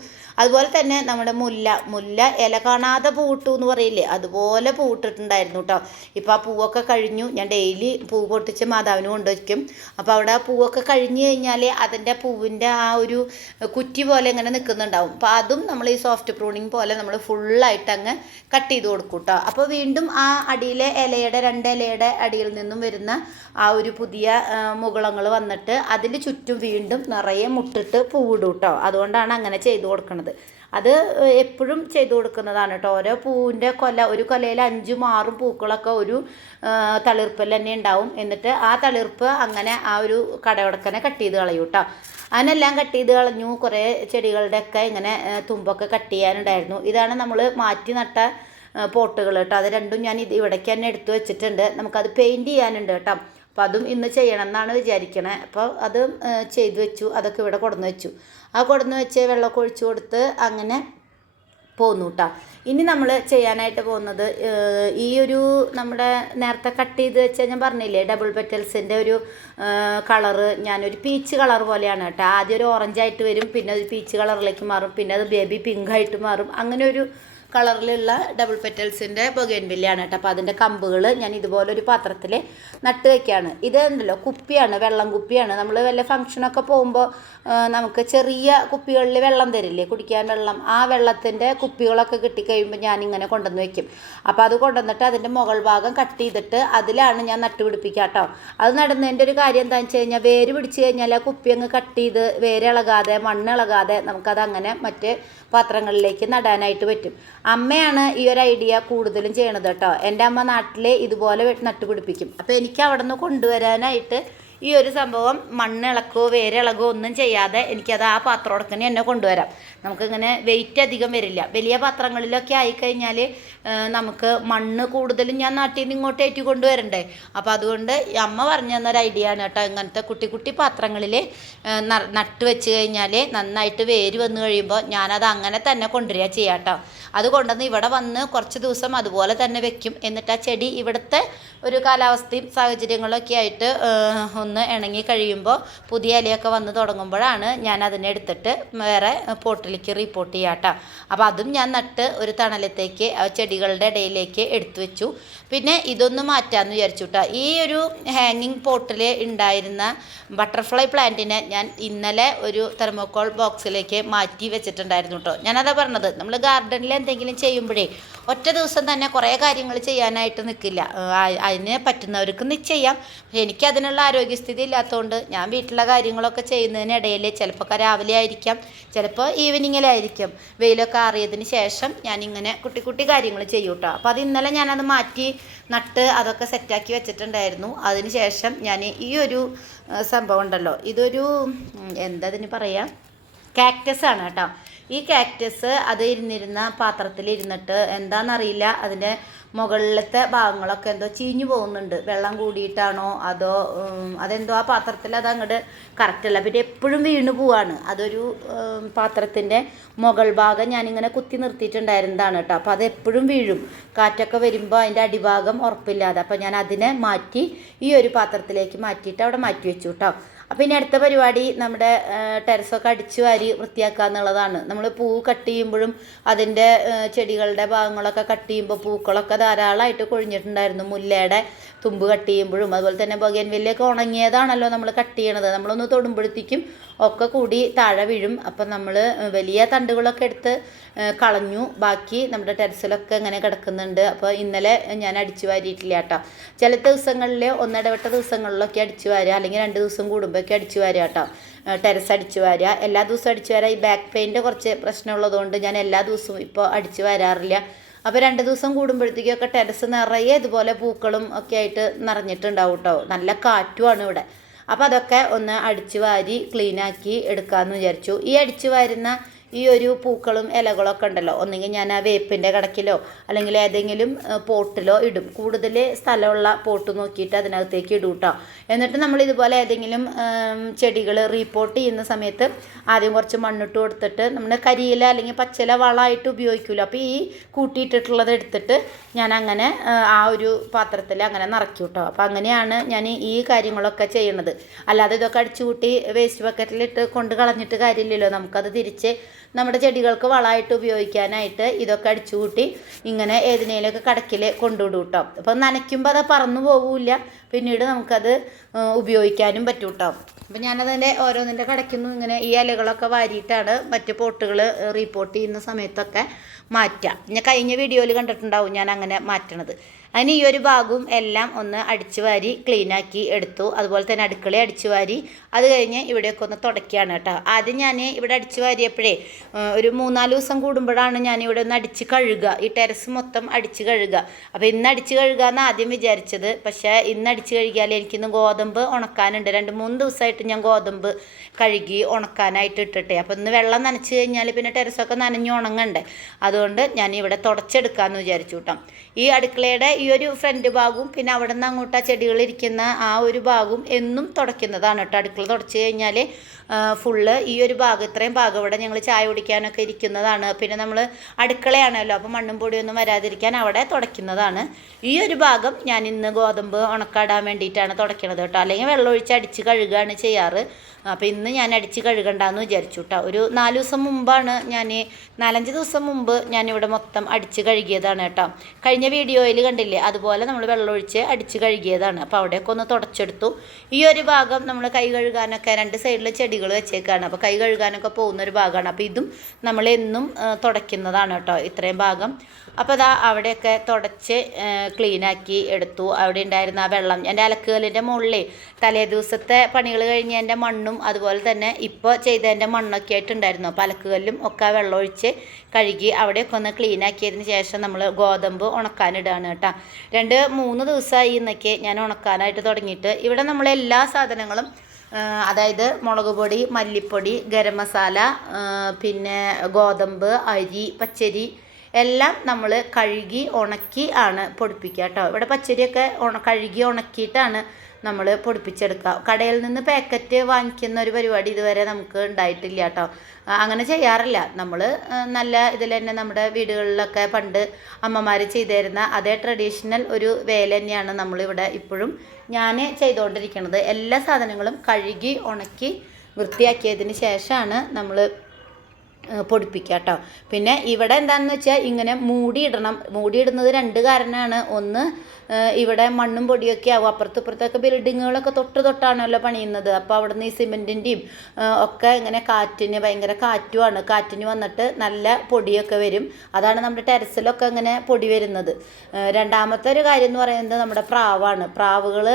അതുപോലെ തന്നെ നമ്മുടെ മുല്ല ഇല കാണാതെ പൂവിട്ടു എന്ന് പറയില്ലേ, അതുപോലെ പൂവിട്ടിട്ടുണ്ടായിരുന്നു കേട്ടോ. ഇപ്പോൾ ആ പൂവൊക്കെ കഴിഞ്ഞു. ഞാൻ ഡെയിലി പൂ പൊട്ടിച്ച് മാതാവിന് കൊണ്ടുവയ്ക്കും. അപ്പോൾ അവിടെ പൂവൊക്കെ കഴിഞ്ഞ് കഴിഞ്ഞാൽ അതിൻ്റെ പൂവിൻ്റെ ആ ഒരു കുറ്റി പോലെ ഇങ്ങനെ നിൽക്കുന്നുണ്ടാവും. അപ്പോൾ അതും നമ്മൾ ഈ സോഫ്റ്റ് പ്രൂണിങ് പോലെ നമ്മൾ ഫുള്ളായിട്ട് അങ്ങ് കട്ട് ചെയ്ത് കൊടുക്കും കേട്ടോ. അപ്പോൾ വീണ്ടും ആ അടിയിലെ ഇലയുടെ 2 ഇലയുടെ അടിയിൽ നിന്നും വരുന്ന ആ ഒരു പുതിയ മുകുളങ്ങൾ വന്നിട്ട് അതിൻ്റെ ചുറ്റും വീണ്ടും നിറയെ മുട്ടിട്ട് പൂവിടും കേട്ടോ. അതുകൊണ്ടാണ് അങ്ങനെ ചെയ്തു കൊടുക്കുന്നത്. അത് എപ്പോഴും ചെയ്തു കൊടുക്കുന്നതാണ് കേട്ടോ. ഓരോ പൂവിൻ്റെ ഒരു കൊലയിൽ 5ഉം 6ഉം പൂക്കളൊക്കെ ഒരു തളിർപ്പിൽ തന്നെ ഉണ്ടാവും. എന്നിട്ട് ആ തളിർപ്പ് അങ്ങനെ ആ ഒരു കടവടക്കനെ കട്ട് ചെയ്ത് കളയും കേട്ടോ. അതിനെല്ലാം കട്ട് ചെയ്ത് കളഞ്ഞു. കുറേ ചെടികളുടെയൊക്കെ ഇങ്ങനെ തുമ്പൊക്കെ കട്ട് ചെയ്യാനുണ്ടായിരുന്നു. ഇതാണ് നമ്മൾ മാറ്റി നട്ട പോട്ടുകൾ കേട്ടോ. അത് രണ്ടും ഞാൻ ഇവിടേക്ക് തന്നെ എടുത്തു വെച്ചിട്ടുണ്ട്. നമുക്കത് പെയിൻറ്റ് ചെയ്യാനുണ്ട് കേട്ടോ. അപ്പോൾ അതും ഇന്ന് ചെയ്യണം എന്നാണ് വിചാരിക്കണേ. അപ്പോൾ അത് ചെയ്തു വെച്ചു. അതൊക്കെ ഇവിടെ കൊടുന്ന് വെച്ചു. ആ കൊടുന്ന് വെച്ച് വെള്ളമൊക്കെ ഒഴിച്ചു കൊടുത്ത് അങ്ങനെ പോന്നു കേട്ടോ. ഇനി നമ്മൾ ചെയ്യാനായിട്ട് പോകുന്നത് ഈ ഒരു നമ്മുടെ നേരത്തെ കട്ട് ചെയ്ത് വെച്ചാൽ ഞാൻ പറഞ്ഞില്ലേ ഡബിൾ പെറ്റൽസിൻ്റെ ഒരു കളറ് ഞാനൊരു പീച്ച് കളർ പോലെയാണ് കേട്ടോ. ആദ്യം ഒരു ഓറഞ്ചായിട്ട് വരും, പിന്നെ ഒരു പീച്ച് കളറിലേക്ക് മാറും, പിന്നെ അത് ബേബി പിങ്ക് ആയിട്ട് മാറും. അങ്ങനെ ഒരു കളറിലുള്ള ഡബിൾ പെറ്റൽസിൻ്റെ ബൊഗൈൻവില്ലയാണ് കേട്ടോ. അപ്പോൾ അതിൻ്റെ കമ്പുകൾ ഞാൻ ഇതുപോലൊരു പാത്രത്തിൽ നട്ട് വയ്ക്കുകയാണ്. ഇത് ഉണ്ടല്ലോ കുപ്പിയാണ്, വെള്ളം കുപ്പിയാണ്. നമ്മൾ വല്ല ഫംഗ്ഷനൊക്കെ പോകുമ്പോൾ നമുക്ക് ചെറിയ കുപ്പികളിൽ വെള്ളം തരില്ലേ, കുടിക്കാൻ വെള്ളം, ആ വെള്ളത്തിൻ്റെ കുപ്പികളൊക്കെ കിട്ടിക്കഴിയുമ്പോൾ ഞാനിങ്ങനെ കൊണ്ടുവന്ന് വയ്ക്കും. അപ്പോൾ അത് കൊണ്ടുവന്നിട്ട് അതിൻ്റെ മുകൾ ഭാഗം കട്ട് ചെയ്തിട്ട് അതിലാണ് ഞാൻ നട്ടുപിടിപ്പിക്കുക കേട്ടോ. അത് നടുന്നതിൻ്റെ ഒരു കാര്യം എന്താണെന്ന് വെച്ച് കഴിഞ്ഞാൽ വേര് പിടിച്ച് കഴിഞ്ഞാൽ ആ കുപ്പി അങ്ങ് കട്ട് ചെയ്ത് വേരിളകാതെ മണ്ണിളകാതെ നമുക്കത് അങ്ങനെ മറ്റ് പാത്രങ്ങളിലേക്ക് നടാനായിട്ട് പറ്റും. അമ്മയാണ് ഈ ഒരു ഐഡിയ കൂടുതലും ചെയ്യണത് കേട്ടോ. എൻ്റെ അമ്മ നാട്ടിൽ ഇതുപോലെ നട്ടുപിടിപ്പിക്കും. അപ്പോൾ എനിക്ക് അവിടെ നിന്ന് കൊണ്ടുവരാനായിട്ട് ഈ ഒരു സംഭവം മണ്ണിളക്കോ വേരിളകോ ഒന്നും ചെയ്യാതെ എനിക്കത് ആ പാത്രമടക്കനെ എന്നെ കൊണ്ടുവരാം. നമുക്കിങ്ങനെ വെയിറ്റ് അധികം വരില്ല. വലിയ പാത്രങ്ങളിലൊക്കെ ആയിക്കഴിഞ്ഞാൽ നമുക്ക് മണ്ണ് കൂടുതലും ഞാൻ നാട്ടിൽ നിന്ന് ഇങ്ങോട്ട് ഏറ്റി കൊണ്ടുവരണ്ടേ. അപ്പോൾ അതുകൊണ്ട് അമ്മ പറഞ്ഞു തന്നൊരു ഐഡിയ ആണ് കേട്ടോ. ഇങ്ങനത്തെ കുട്ടി കുട്ടി പാത്രങ്ങളിൽ നട്ട് വെച്ച് കഴിഞ്ഞാൽ നന്നായിട്ട് വേര് വന്നു കഴിയുമ്പോൾ ഞാനത് അങ്ങനെ തന്നെ കൊണ്ടുവരിക ചെയ്യാം കേട്ടോ. അത് കൊണ്ടുവന്ന് ഇവിടെ വന്ന് കുറച്ച് ദിവസം അതുപോലെ തന്നെ വെക്കും. എന്നിട്ട് ആ ചെടി ഇവിടുത്തെ ഒരു കാലാവസ്ഥയും സാഹചര്യങ്ങളൊക്കെ ആയിട്ട് ഒന്ന് ഇണങ്ങി കഴിയുമ്പോൾ പുതിയ ഇലയൊക്കെ വന്ന് തുടങ്ങുമ്പോഴാണ് ഞാൻ അതിനെ എടുത്തിട്ട് വേറെ പോട്ടിലേക്ക് റീപോർട്ട് ചെയ്യാം കേട്ടോ. അപ്പോൾ അതും ഞാൻ നട്ട് ഒരു തണലത്തേക്ക് ചെടികളുടെ ഇടയിലേക്ക് എടുത്തു വെച്ചു. പിന്നെ ഇതൊന്ന് മാറ്റാമെന്ന് വിചാരിച്ചു കേട്ടോ. ഈ ഒരു ഹാങ്ങിങ് പോട്ടിൽ ഉണ്ടായിരുന്ന ബട്ടർഫ്ലൈ പ്ലാന്റിനെ ഞാൻ ഇന്നലെ ഒരു തെർമോക്കോൾ ബോക്സിലേക്ക് മാറ്റി വെച്ചിട്ടുണ്ടായിരുന്നു കേട്ടോ. ഞാനതാ പറഞ്ഞത്, നമ്മൾ ഗാർഡനിൽ എന്തെങ്കിലും ചെയ്യുമ്പോഴേ ഒറ്റ ദിവസം തന്നെ കുറേ കാര്യങ്ങൾ ചെയ്യാനായിട്ട് നിൽക്കില്ല. അതിന് പറ്റുന്നവർക്ക് ചെയ്യാം. പക്ഷെ എനിക്കതിനുള്ള ആരോഗ്യസ്ഥിതി ഇല്ലാത്തതുകൊണ്ട് ഞാൻ വീട്ടിലെ കാര്യങ്ങളൊക്കെ ചെയ്യുന്നതിനിടയിൽ ചിലപ്പോൾ രാവിലെ ആയിരിക്കാം, ചിലപ്പോൾ ഈവനിങ്ങിലായിരിക്കും, വെയിലൊക്കെ ആറിയതിന് ശേഷം ഞാനിങ്ങനെ കുട്ടി കുട്ടി കാര്യങ്ങൾ ചെയ്യും കേട്ടോ. അപ്പോൾ അത് ഇന്നലെ ഞാനത് മാറ്റി നട്ട് അതൊക്കെ സെറ്റാക്കി വെച്ചിട്ടുണ്ടായിരുന്നു. അതിന് ശേഷം ഞാൻ ഈ ഒരു സംഭവം ഉണ്ടല്ലോ, ഇതൊരു എന്താ ഇതിന് പറയാം, കാക്ടസ് ആണ് കേട്ടോ. ഈ കാക്ടസ് അത് ഇരുന്നിരുന്ന പാത്രത്തിൽ ഇരുന്നിട്ട് എന്താണെന്നറിയില്ല, അതിൻ്റെ മുകളിലത്തെ ഭാഗങ്ങളൊക്കെ എന്തോ ചീഞ്ഞു പോകുന്നുണ്ട്. വെള്ളം കൂടിയിട്ടാണോ അതോ അതെന്തോ ആ പാത്രത്തിൽ അത് അങ്ങോട്ട് കറക്റ്റല്ല. പിന്നെ എപ്പോഴും വീണ് പോവാണ്. അതൊരു പാത്രത്തിൻ്റെ മുകൾ ഭാഗം ഞാനിങ്ങനെ കുത്തി നിർത്തിയിട്ടുണ്ടായിരുന്നതാണ് കേട്ടോ. അപ്പോൾ അത് എപ്പോഴും വീഴും. കാറ്റൊക്കെ വരുമ്പോൾ അതിൻ്റെ അടിഭാഗം ഉറപ്പില്ലാതെ. അപ്പോൾ ഞാൻ അതിനെ മാറ്റി ഈ ഒരു പാത്രത്തിലേക്ക് മാറ്റിയിട്ട് അവിടെ മാറ്റി വെച്ചു കേട്ടോ. അപ്പോൾ ഇനി അടുത്ത പരിപാടി നമ്മുടെ ടെറസൊക്കെ അടിച്ചു വാരി വൃത്തിയാക്കുക എന്നുള്ളതാണ്. നമ്മൾ പൂ കട്ട് ചെയ്യുമ്പോഴും അതിൻ്റെ ചെടികളുടെ ഭാഗങ്ങളൊക്കെ കട്ട് ചെയ്യുമ്പോൾ പൂക്കളൊക്കെ ധാരാളമായിട്ട് കൊഴിഞ്ഞിട്ടുണ്ടായിരുന്നു. മുല്ലയുടെ തുമ്പ് കട്ട് ചെയ്യുമ്പോഴും അതുപോലെ തന്നെ ബൊഗൈൻവില്ലയൊക്കെ ഉണങ്ങിയതാണല്ലോ നമ്മൾ കട്ട് ചെയ്യണത്. നമ്മളൊന്ന് തൊടുമ്പോഴത്തേക്കും ഒക്കെ കൂടി താഴെ വീഴും. അപ്പം നമ്മൾ വലിയ തണ്ടുകളൊക്കെ എടുത്ത് കളഞ്ഞു. ബാക്കി നമ്മുടെ ടെറസിലൊക്കെ ഇങ്ങനെ കിടക്കുന്നുണ്ട്. അപ്പോൾ ഇന്നലെ ഞാൻ അടിച്ചു വാരിയിട്ടില്ല കേട്ടോ. ചില ദിവസങ്ങളിൽ ഒന്നിടവിട്ട ദിവസങ്ങളിലൊക്കെ അടിച്ചു വാരുക, അല്ലെങ്കിൽ 2 ദിവസം കൂടുമ്പോഴൊക്കെ അടിച്ചു വാരുക കേട്ടോ. ടെറസ് അടിച്ചു വാരുക. എല്ലാ ദിവസവും അടിച്ചു വാരുക. ഈ ബാക്ക് പെയിൻ്റെ കുറച്ച് പ്രശ്നമുള്ളതുകൊണ്ട് ഞാൻ എല്ലാ ദിവസവും ഇപ്പോൾ അടിച്ചു വരാറില്ല. അപ്പോൾ 2 ദിവസം കൂടുമ്പോഴത്തേക്കൊക്കെ ടെറസ് നിറയെ ഇതുപോലെ പൂക്കളും ഒക്കെ ആയിട്ട് നിറഞ്ഞിട്ടുണ്ടാവും കേട്ടോ. നല്ല കാറ്റുമാണ് ഇവിടെ. അപ്പോൾ അതൊക്കെ ഒന്ന് അടിച്ചു വാരി ക്ലീനാക്കി എടുക്കാമെന്ന് വിചാരിച്ചു. ഈ അടിച്ചു വാരുന്ന ഈ ഒരു പൂക്കളും ഇലകളൊക്കെ ഉണ്ടല്ലോ, ഒന്നെങ്കിൽ ഞാൻ ആ വേപ്പിൻ്റെ കടക്കിലോ അല്ലെങ്കിൽ ഏതെങ്കിലും പോട്ടിലോ ഇടും. കൂടുതൽ സ്ഥലമുള്ള പോട്ട് നോക്കിയിട്ട് അതിനകത്തേക്ക് ഇടും കേട്ടോ. എന്നിട്ട് നമ്മൾ ഇതുപോലെ ഏതെങ്കിലും ചെടികൾ റീപോർട്ട് ചെയ്യുന്ന സമയത്ത് ആദ്യം കുറച്ച് മണ്ണിട്ട് കൊടുത്തിട്ട് നമ്മൾ കരിയില അല്ലെങ്കിൽ പച്ചില വളമായിട്ട് ഉപയോഗിക്കുമല്ലോ. അപ്പോൾ ഈ കൂട്ടിയിട്ടിട്ടുള്ളത് എടുത്തിട്ട് ഞാൻ അങ്ങനെ ആ ഒരു പാത്രത്തിൽ അങ്ങനെ നിറയ്ക്കും കേട്ടോ. അപ്പോൾ അങ്ങനെയാണ് ഞാൻ ഈ കാര്യങ്ങളൊക്കെ ചെയ്യണത്. അല്ലാതെ ഇതൊക്കെ അടിച്ചു കൂട്ടി വേസ്റ്റ് ബക്കറ്റിലിട്ട് കൊണ്ട് കളഞ്ഞിട്ട് കാര്യമില്ലല്ലോ. നമുക്കത് തിരിച്ച് നമ്മുടെ ചെടികൾക്ക് വളമായിട്ട് ഉപയോഗിക്കാനായിട്ട് ഇതൊക്കെ അടിച്ചു കൂട്ടി ഇങ്ങനെ ഏതിനേലൊക്കെ കടക്കിൽ കൊണ്ടുവിടും കേട്ടോ. അപ്പോൾ നനയ്ക്കുമ്പോൾ അത് പറന്നു പോകില്ല, പിന്നീട് നമുക്കത് ഉപയോഗിക്കാനും പറ്റും കേട്ടോ. അപ്പോൾ ഞാനതിൻ്റെ ഓരോന്നിൻ്റെ കടയ്ക്കുന്നു ഇങ്ങനെ ഈ ഇലകളൊക്കെ വാരിയിട്ടാണ് മറ്റ് പോട്ടുകൾ റീപോർട്ട് ചെയ്യുന്ന സമയത്തൊക്കെ മാറ്റുക. ഞാൻ കഴിഞ്ഞ വീഡിയോയിൽ കണ്ടിട്ടുണ്ടാവും ഞാൻ അങ്ങനെ മാറ്റണത്. അതിന് ഈ ഒരു ഭാഗവും എല്ലാം ഒന്ന് അടിച്ചു വാരി ക്ലീനാക്കി എടുത്തു. അതുപോലെ തന്നെ അടുക്കള അടിച്ചു വാരി അത് കഴിഞ്ഞ് ഇവിടെയൊക്കെ ഒന്ന് തുടയ്ക്കുകയാണ് കേട്ടോ. ആദ്യം ഞാൻ ഇവിടെ അടിച്ചു വാരിയപ്പോഴേ ഒരു 3-4 ദിവസം കൂടുമ്പോഴാണ് ഞാൻ ഇവിടെ ഒന്ന് അടിച്ച് കഴുകുക, ഈ ടെറസ് മൊത്തം അടിച്ച് കഴുകുക. അപ്പോൾ ഇന്ന് അടിച്ച് കഴുകുക എന്ന് ആദ്യം വിചാരിച്ചത്, പക്ഷേ ഇന്ന് അടിച്ച് കഴുകിയാൽ എനിക്കിന്ന് ഗോതമ്പ് ഉണക്കാനുണ്ട്. 2-3 ദിവസമായിട്ട് ഞാൻ ഗോതമ്പ് കഴുകി ഉണക്കാനായിട്ട് ഇട്ടിട്ടെ. അപ്പോൾ ഇന്ന് വെള്ളം നനച്ച് കഴിഞ്ഞാൽ പിന്നെ ടെറസൊക്കെ നനഞ്ഞ് ഉണങ്ങണ്ടേ, അതുകൊണ്ട് ഞാൻ ഇവിടെ തുടച്ചെടുക്കാമെന്ന് വിചാരിച്ചു കേട്ടോ. ഈ അടുക്കളയുടെ ഈ ഒരു ഫ്രണ്ട് ഭാഗവും പിന്നെ അവിടെ നിന്ന് അങ്ങോട്ട് ആ ചെടികളിരിക്കുന്ന ആ ഒരു ഭാഗവും എന്നും തുടയ്ക്കുന്നതാണ് കേട്ടോ. അടുക്കള തുടച്ച് കഴിഞ്ഞാൽ ഫുള്ള് ഈ ഒരു ഭാഗം, ഇത്രയും ഭാഗം ഇവിടെ ഞങ്ങൾ ചായ കുടിക്കാനൊക്കെ ഇരിക്കുന്നതാണ്. പിന്നെ നമ്മൾ അടുക്കളയാണല്ലോ, അപ്പോൾ മണ്ണും പൊടിയൊന്നും വരാതിരിക്കാൻ അവിടെ തുടയ്ക്കുന്നതാണ്. ഈ ഒരു ഭാഗം ഞാൻ ഇന്ന് ഗോതമ്പ് ഉണക്കാടാൻ വേണ്ടിയിട്ടാണ് തുടയ്ക്കണത് കേട്ടോ. അല്ലെങ്കിൽ വെള്ളമൊഴിച്ച് അടിച്ച് കഴുകുകയാണ് ചെയ്യാറ്. അപ്പോൾ ഇന്ന് ഞാൻ അടിച്ച് കഴുകണ്ടെന്ന് വിചാരിച്ചു കേട്ടോ. ഒരു 4 ദിവസം മുമ്പാണ് ഞാൻ 4-5 ദിവസം മുമ്പ് ഞാനിവിടെ മൊത്തം അടിച്ച് കഴുകിയതാണ് കേട്ടോ. കഴിഞ്ഞ വീഡിയോയിൽ കണ്ടില്ലേ, അതുപോലെ നമ്മൾ വെള്ളമൊഴിച്ച് അടിച്ച് കഴുകിയതാണ്. അപ്പോൾ അവിടെയൊക്കെ ഒന്ന് തുടച്ചെടുത്തു. ഈ ഒരു ഭാഗം നമ്മൾ കൈ കഴുകാനൊക്കെ 2 സൈഡിൽ ചെടികൾ വെച്ചേക്കാണ്, അപ്പോൾ കൈ കഴുകാനൊക്കെ പോകുന്നൊരു ഭാഗമാണ്. അപ്പോൾ ഇതും നമ്മളെന്നും തുടയ്ക്കുന്നതാണ് കേട്ടോ, ഇത്രയും ഭാഗം. അപ്പോൾ അതാ അവിടെയൊക്കെ തുടച്ച് ക്ലീനാക്കി എടുത്തു. അവിടെ ഉണ്ടായിരുന്ന ആ വെള്ളം എൻ്റെ അലക്കുകല്ലിൻ്റെ മുകളിൽ തലേ ദിവസത്തെ പണികൾ കഴിഞ്ഞ് എൻ്റെ മണ്ണും അതുപോലെ തന്നെ ഇപ്പോൾ ചെയ്തതിൻ്റെ മണ്ണൊക്കെ ആയിട്ടുണ്ടായിരുന്നു. അപ്പോൾ അലക്കുകല്ലും ഒക്കെ വെള്ളം ഒഴിച്ച് കഴുകി അവിടെയൊക്കെ ഒന്ന് ക്ലീനാക്കിയതിന് ശേഷം നമ്മൾ ഗോതമ്പ് ഉണക്കാനിടുകയാണ് കേട്ടോ. 2-3 ദിവസമായി ഇന്നൊക്കെ ഞാൻ ഉണക്കാനായിട്ട് തുടങ്ങിയിട്ട്. ഇവിടെ നമ്മളെല്ലാ സാധനങ്ങളും, അതായത് മുളക് പൊടി, മല്ലിപ്പൊടി, ഗരം മസാല, പിന്നെ ഗോതമ്പ്, അരി, പച്ചരി എല്ലാം നമ്മൾ കഴുകി ഉണക്കി ആണ് പൊടിപ്പിക്കുക കേട്ടോ. ഇവിടെ പച്ചരിയൊക്കെ കഴുകി ഉണക്കിയിട്ടാണ് നമ്മൾ പൊടിപ്പിച്ചെടുക്കുക. കടയിൽ നിന്ന് പാക്കറ്റ് വാങ്ങിക്കുന്ന ഒരു പരിപാടി ഇതുവരെ നമുക്ക് ഉണ്ടായിട്ടില്ല കേട്ടോ. അങ്ങനെ ചെയ്യാറില്ല. നമ്മൾ നല്ല ഇതിൽ തന്നെ നമ്മുടെ വീടുകളിലൊക്കെ പണ്ട് അമ്മമാർ ചെയ്തു തരുന്ന അതേ ട്രഡീഷണൽ ഒരു വേല തന്നെയാണ് നമ്മളിവിടെ ഇപ്പോഴും ഞാൻ ചെയ്തുകൊണ്ടിരിക്കുന്നത്. എല്ലാ സാധനങ്ങളും കഴുകി ഉണക്കി വൃത്തിയാക്കിയതിന് ശേഷമാണ് നമ്മൾ പൊടിപ്പിക്കുക കേട്ടോ. പിന്നെ ഇവിടെ എന്താണെന്ന് വെച്ചാൽ ഇങ്ങനെ മൂടിയിടുന്നത് 2 കാരണമാണ്. ഒന്ന്, ഇവിടെ മണ്ണും പൊടിയൊക്കെ ആവും. അപ്പുറത്തൊക്കെ ബിൽഡിങ്ങുകളൊക്കെ തൊട്ടാണല്ലോ പണിയുന്നത്. അപ്പോൾ അവിടെ നിന്ന് ഈ സിമെൻറ്റിൻ്റെയും ഒക്കെ ഇങ്ങനെ ഭയങ്കര കാറ്റുമാണ്. കാറ്റിന് വന്നിട്ട് നല്ല പൊടിയൊക്കെ വരും. അതാണ് നമ്മുടെ ടെറസിലൊക്കെ ഇങ്ങനെ പൊടി വരുന്നത്. രണ്ടാമത്തെ ഒരു കാര്യം എന്ന് പറയുന്നത് നമ്മുടെ പ്രാവാണ്. പ്രാവുകൾ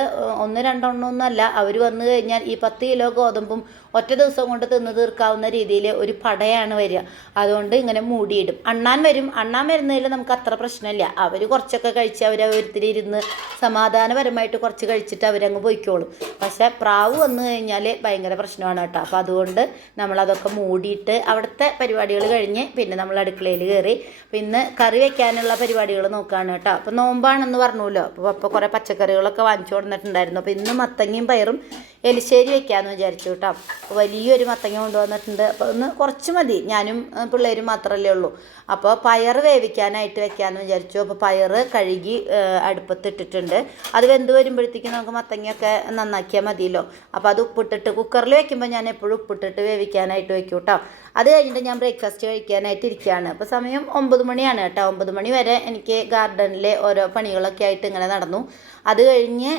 1-2 അവർ വന്നു കഴിഞ്ഞാൽ ഈ 10 കിലോ ഗോതമ്പും ഒറ്റ ദിവസം കൊണ്ട് തിന്നു തീർക്കാവുന്ന രീതിയിൽ ഒരു പടയാണ് വരിക. അതുകൊണ്ട് ഇങ്ങനെ മൂടിയിടും. അണ്ണാൻ വരുന്നതിൽ നമുക്ക് അത്ര പ്രശ്നമില്ല. അവർ കുറച്ചൊക്കെ കഴിച്ച് ഒരിത്തിരിയിരുന്ന് സമാധാനപരമായിട്ട് കുറച്ച് കഴിച്ചിട്ട് അവരങ്ങ് പോയിക്കോളും. പക്ഷേ പ്രാവ് വന്നു കഴിഞ്ഞാൽ ഭയങ്കര പ്രശ്നമാണ് കേട്ടോ. അപ്പോൾ അതുകൊണ്ട് നമ്മളതൊക്കെ മൂടിയിട്ട് അവിടുത്തെ പരിപാടികൾ കഴിഞ്ഞ് പിന്നെ നമ്മൾ അടുക്കളയിൽ കയറി പിന്നെ കറി വയ്ക്കാനുള്ള പരിപാടികൾ നോക്കുകയാണ് കേട്ടോ. അപ്പോൾ നോമ്പാണെന്ന് പറഞ്ഞല്ലോ. അപ്പോൾ കുറേ പച്ചക്കറികളൊക്കെ വാങ്ങിച്ചു കൊടുത്തിട്ടുണ്ടായിരുന്നു. അപ്പോൾ ഇന്ന് മത്തങ്ങയും പയറും എലിശ്ശേരി വെക്കാമെന്ന് വിചാരിച്ചു കേട്ടോ. വലിയൊരു മത്തങ്ങ കൊണ്ടുവന്നിട്ടുണ്ട്. അപ്പോൾ ഒന്ന് കുറച്ച് മതി, ഞാനും പിള്ളേരും മാത്രമല്ലേ ഉള്ളൂ. അപ്പോൾ പയർ വേവിക്കാനായിട്ട് വെക്കാമെന്ന് വിചാരിച്ചു. അപ്പോൾ പയർ കഴുകി അടുപ്പത്തിട്ടിട്ടുണ്ട്. അത് വെന്ത് വരുമ്പോഴത്തേക്കും നമുക്ക് മത്തങ്ങയൊക്കെ നന്നാക്കിയാൽ മതിയല്ലോ. അപ്പോൾ അത് ഉപ്പിട്ടിട്ട് കുക്കറിൽ വെക്കുമ്പോൾ ഞാൻ എപ്പോഴും ഉപ്പിട്ടിട്ട് വേവിക്കാനായിട്ട് വെക്കും കേട്ടോ. അത് കഴിഞ്ഞിട്ട് ഞാൻ ബ്രേക്ക്ഫാസ്റ്റ് കഴിക്കാനായിട്ട് ഇരിക്കുകയാണ്. അപ്പോൾ സമയം 9 മണിയാണ് കേട്ടോ. 9 മണി വരെ എനിക്ക് ഗാർഡനിലെ ഓരോ പണികളൊക്കെ ആയിട്ട് ഇങ്ങനെ നടന്നു. അത് കഴിഞ്ഞ്